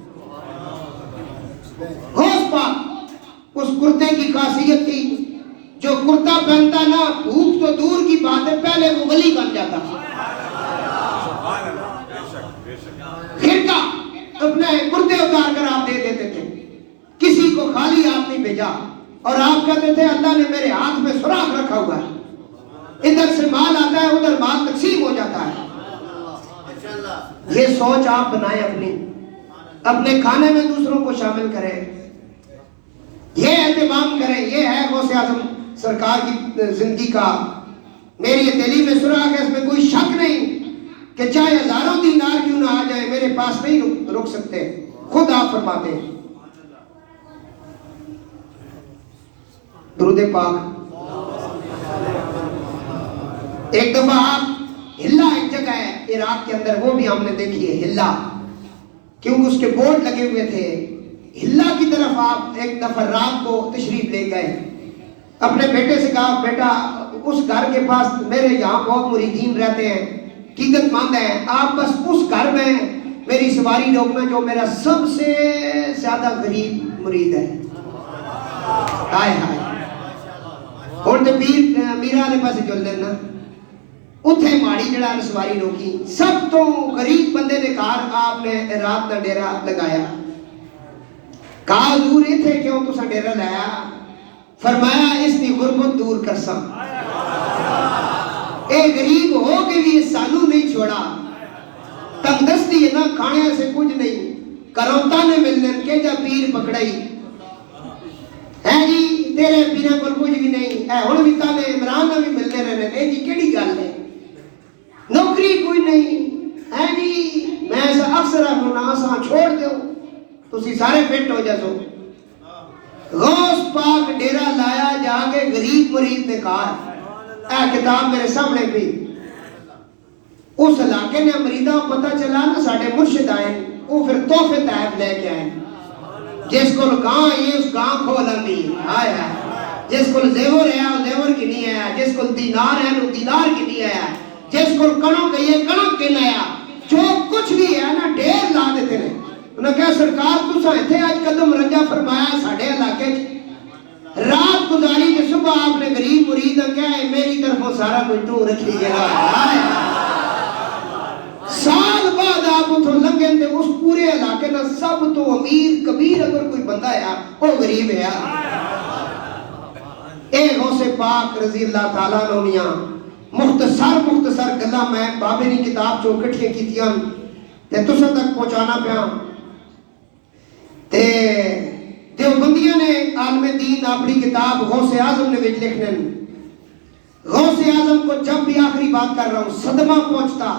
غوث پاک اس کرتے کی خاصیت تھی، جو کرتا پہنتا نا بھوک تو دور کی بات ہے، پہلے وہ ولی بن جاتا۔ خرقہ اپنے کرتے اتار کر آپ دے دیتے تھے، کسی کو خالی آپ نہیں بھیجا، اور آپ کہتے تھے اللہ نے میرے ہاتھ میں سوراخ رکھا ہوا ہے، ادھر سے مال آتا ہے ادھر مال تقسیم ہو جاتا ہے۔ یہ سوچ آپ بنائیں، اپنے کھانے میں دوسروں کو شامل کریں، یہ اہتمام کریں۔ یہ ہے غوث اعظم سرکار کی زندگی کا۔ میری ہتھیلی میں سوراخ ہے، اس میں کوئی شک نہیں کہ چاہے ہزاروں دینار کیوں نہ آ جائے میرے پاس نہیں رک سکتے، خود آپ فرماتے ہیں۔ درود پاک۔ ایک دفعہ آپ ہلا ایک جگہ ہے عراق کے اندر، وہ بھی ہم نے دیکھی ہے ہلا، کیونکہ اس کے بورڈ لگے ہوئے تھے۔ ہلا کی طرف آپ ایک دفعہ رات کو تشریف لے گئے، اپنے بیٹے سے کہا بیٹا اس گھر کے پاس میرے یہاں بہت مریدین رہتے ہیں، عقیدت مند ہیں، آپ بس اس گھر میں میری سواری روکنا جو میرا سب سے زیادہ غریب مرید ہے۔ ہائے ہائے، اور تو میرا نے پاس چل دینا اتھے ماڑی جڑا سواری روکی، سب تو غریب بندے نے کار آپ نے رات کا ڈیرا لگایا۔ کہا حضور اتھے کیوں تسا ڈیرا لایا؟ فرمایا اس دی غربت دور کرساں، اے غریب ہو کے بھی سانو نہیں چھوڑا، تنگ دستی نہ کھانے سے کچھ نہیں، کروتا نے ملنے کے جا پیر پکڑائی ہے جی تیرے پیرے کو کچھ بھی نہیں، اے ہن بھی تانے عمران بھی ملنے رہنے، اے جی کیڑی گل ہے، نوکری کوئی نہیں ہے جی، میں ایسا افسر مناساں چھوڑ دیو تسی سارے فٹ ہو جاؤ۔ غوث پاک ڈیرا لایا جا کے غریب مرید نے کہا، اے کتاب میرے سامنے بھی، اس علاقے نے مریداں پتہ چلا نا ساڑھے مرشد آئے، وہ پھر تحفے طائف لے کے آئے، جس کو گاں یہ اس گاں کھولن دی، آئے جس کو زیور ہے وہ زیور کی نہیں آیا، جس کو دینار ہے وہ دینار کی نہیں آیا، جس کو کنوں کہیے کنوں کی نہیں آیا، جو کچھ بھی ہے نا ڈھیر لا دیتے ہیں۔ انہوں نے کہا سرکار تو سائیں تھے آج قدم رنجا فرمایا ساڑھے علاقے رات گزاری کے صبح آپ نے غریب مرید کیا ہے میری طرف سارا کچھ تو رکھ لیجئے گا۔ سال بعد آپ اتھوں لنگیں دے اس پورے علاقے نا سب تو امیر کبیر اگر کوئی بندہ ہے وہ غریب ہے۔ اے غوث پاک رضی اللہ تعالیٰ عنہ مختصر گلا میں بابے نے کتاب جو کٹھیاں کیتیاں تے تساں تک پہنچانا پیا تے دیوبندیاں نے عالم دین اپنی کتاب غوث اعظم نے وچ لکھنے، غوث اعظم کو جب بھی آخری بات کر رہا ہوں صدمہ پہنچتا،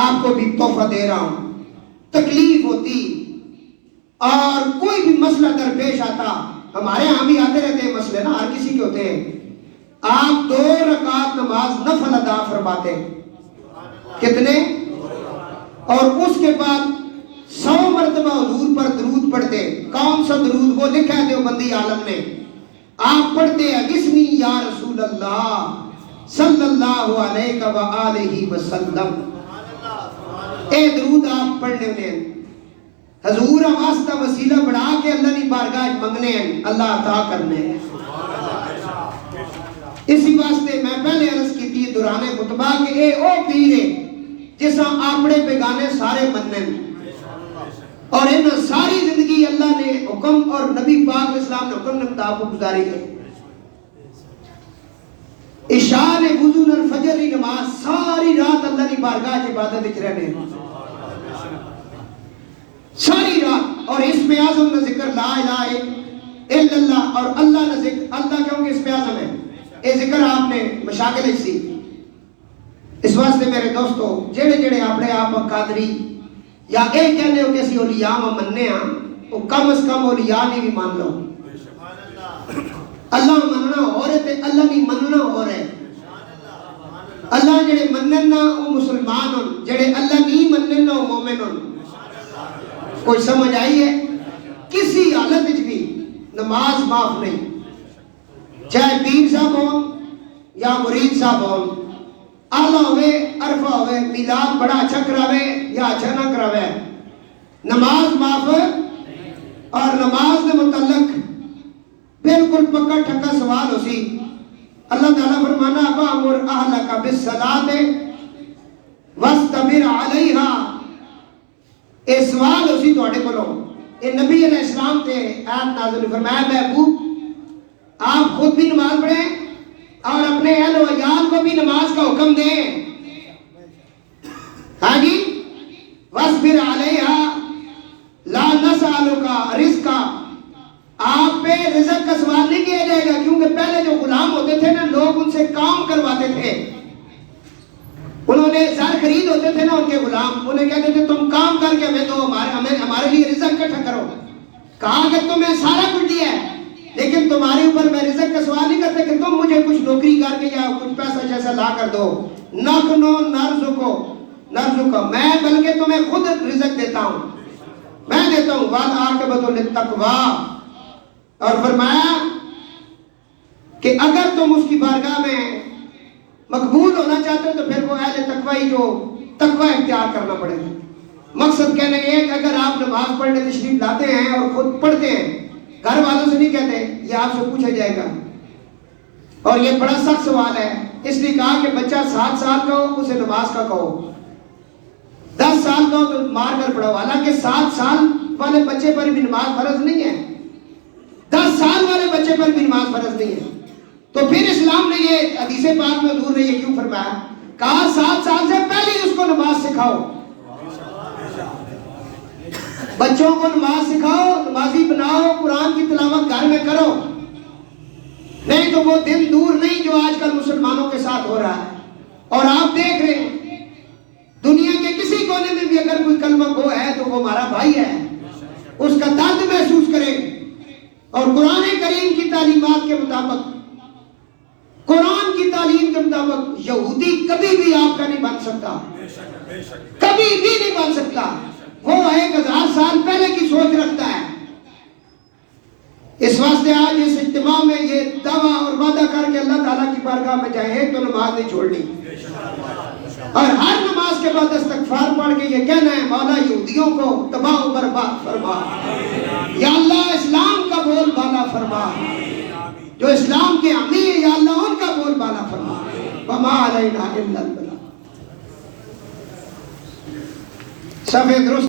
آپ کو بھی تحفہ دے رہا ہوں، تکلیف ہوتی اور کوئی بھی مسئلہ درپیش آتا، ہمارے ہاں بھی آتے رہتے ہیں مسئلے نا، ہر کسی کے ہوتے ہیں، آپ 2 رکعت نماز نفل ادا فرماتے، کتنے؟ اور اس کے بعد 100 مرتبہ حضور پر درود پڑھتے۔ کون سا درود؟ وہ لکھا ہے دیوبندی عالم نے، آپ پڑھتے اغثنی یا رسول اللہ صلی اللہ علیہ وآلہ وسلم، اے درود آپ پڑھنے ہونے حضور واسطہ وسیلہ بڑھا کے اللہ کی بارگاہ منگنے ہیں، اللہ عطا کرنے ہیں۔ اسی واسطے میں پہلے عرض کی تھی دوران خطبہ کہ اے او پیر ہے جسا اپنے بیگانے سارے مننے اور ان ساری زندگی اللہ نے حکم اور نبی پاک علیہ السلام نے حکم نے مطابق گزاری ہے۔ عشاء نے وضو اور فجر کی نماز ساری رات اللہ کی بارگاہ کی عبادت وچ رہنے ساری رات، اور اسم اعظم کا ذکر لا الہ الا اللہ، اور اللہ کا ذکر اللہ کیوں کہ اسم اعظم ہے، یہ ذکر آپ نے مشاغل سی۔ اس واسطے میرے دوستو جڑے جڑے اپنے آپ قادری یا اے کہنے ہو کہ اسی اولیاء مننے ہاں، وہ کم از کم اولیاء نہیں بھی مان لو۔ اللہ مننا ہو رہے تھے، اللہ نہیں مننا ہو رہے۔ اللہ جڑے منن نہ وہ مسلمان ہوں، جڑے اللہ نہیں منن نہ وہ مومن ہوں۔ کوئی سمجھ آئی ہے؟ کسی حالت وچ بھی نماز معاف نہیں، چاہے پیر صاحب ہوں یا مرید صاحب ہوں، آلہ ہوئے عرفہ ہوئے، میلاد بڑا اچھا کراوے یا اچھا نہ کراوے، نماز معاف۔ اور نماز کے متعلق بالکل پکا ٹھکا سوال ہو سی، اللہ تعالیٰ فرمانا فَأْمُرْ أَهْلَكَ بِالصَّلَاةِ وَاسْتَبِرْ عَلَيْهَا۔ اے سوال ہو سی تواڈے کولوں، اے نبی علیہ السلام تے آیت نازل فرمایا محبوب آپ خود بھی نماز پڑھیں اور اپنے اہل و عیال کو بھی نماز کا حکم دیں۔ ہاں جی، وَاسْبِرْ عَلَيْهَا لَا نَسْأَلُكَ رِزْقًا، آپ پہ رزق کا سوال نہیں کیا جائے گا، کیونکہ پہلے جو غلام ہوتے تھے نا لوگ ان سے کام کرواتے تھے، انہوں نے زر خرید ہوتے تھے نا ان کے غلام، انہیں کہتے تھے تم کام کر کے ہمیں دو، ہمارے لیے رزق اکٹھا کرو۔ کہا کہ تمہیں سارا کچھ دیا ہے لیکن تمہارے اوپر میں رزق کا سوال نہیں کرتے کہ تم مجھے کچھ نوکری کر کے یا کچھ پیسہ جیسا لا کر دو، نَحْنُ نَرْزُقُكَ، میں بلکہ تمہیں خود رزق دیتا ہوں، میں دیتا ہوں۔ وَالْعَاقِبَةُ لِلتَّقْوَىٰ، اور فرمایا کہ اگر تم اس کی بارگاہ میں مقبول ہونا چاہتے ہو تو پھر وہ اہل تقوی جو تقوی اختیار کرنا پڑے گا۔ مقصد کہنے یہ ہے کہ اگر آپ نماز پڑھنے تشریف لاتے ہیں اور خود پڑھتے ہیں، گھر والوں سے نہیں کہتے، یہ آپ سے پوچھا جائے گا، اور یہ بڑا سخت سوال ہے، اس لیے کہا کہ بچہ 7 سال کا ہو اسے نماز کا کہو، 10 سال کا ہو تو مار کر پڑھاؤ، حالانکہ 7 سال والے بچے پر بھی نماز فرض نہیں ہے، 10 سال والے بچے پر بھی نماز فرض نہیں ہے۔ تو پھر اسلام نے یہ حدیث پاک میں حضور نے یہ کیوں فرمایا؟ کہا 7 سال سے پہلے ہی اس کو نماز سکھاؤ، بچوں کو نماز سکھاؤ، نمازی بناؤ، قرآن کی تلاوت گھر میں کرو، نہیں تو وہ دن دور نہیں جو آج کل مسلمانوں کے ساتھ ہو رہا ہے۔ اور آپ دیکھ رہے ہیں دنیا کے کسی کونے میں بھی اگر کوئی کلمہ گو ہے تو وہ ہمارا بھائی ہے، اس کا درد محسوس کریں، اور قرآن کریم کی تعلیمات کے مطابق، قرآن کی تعلیم کے مطابق یہودی کبھی بھی آپ کا نہیں بن سکتا، کبھی بھی نہیں بن سکتا، وہ 1000 سال پہلے کی سوچ رکھتا ہے۔ اس واسطے آج اس اجتماع میں یہ دعویٰ اور وعدہ کر کے اللہ تعالیٰ کی بارگاہ میں جائیں، ایک تو نماز نہیں چھوڑنی، اور ہر نماز کے بعد استغفار پڑھ کے یہ کہنا ہے مولا یہودیوں کو تباہ و برباد فرما، یا اللہ اسلام کا بول بالا فرما، جو اسلام کے حامی ہیں یا اللہ ان کا بول بالا فرما، وما علینا الا البلاغ۔ صف درست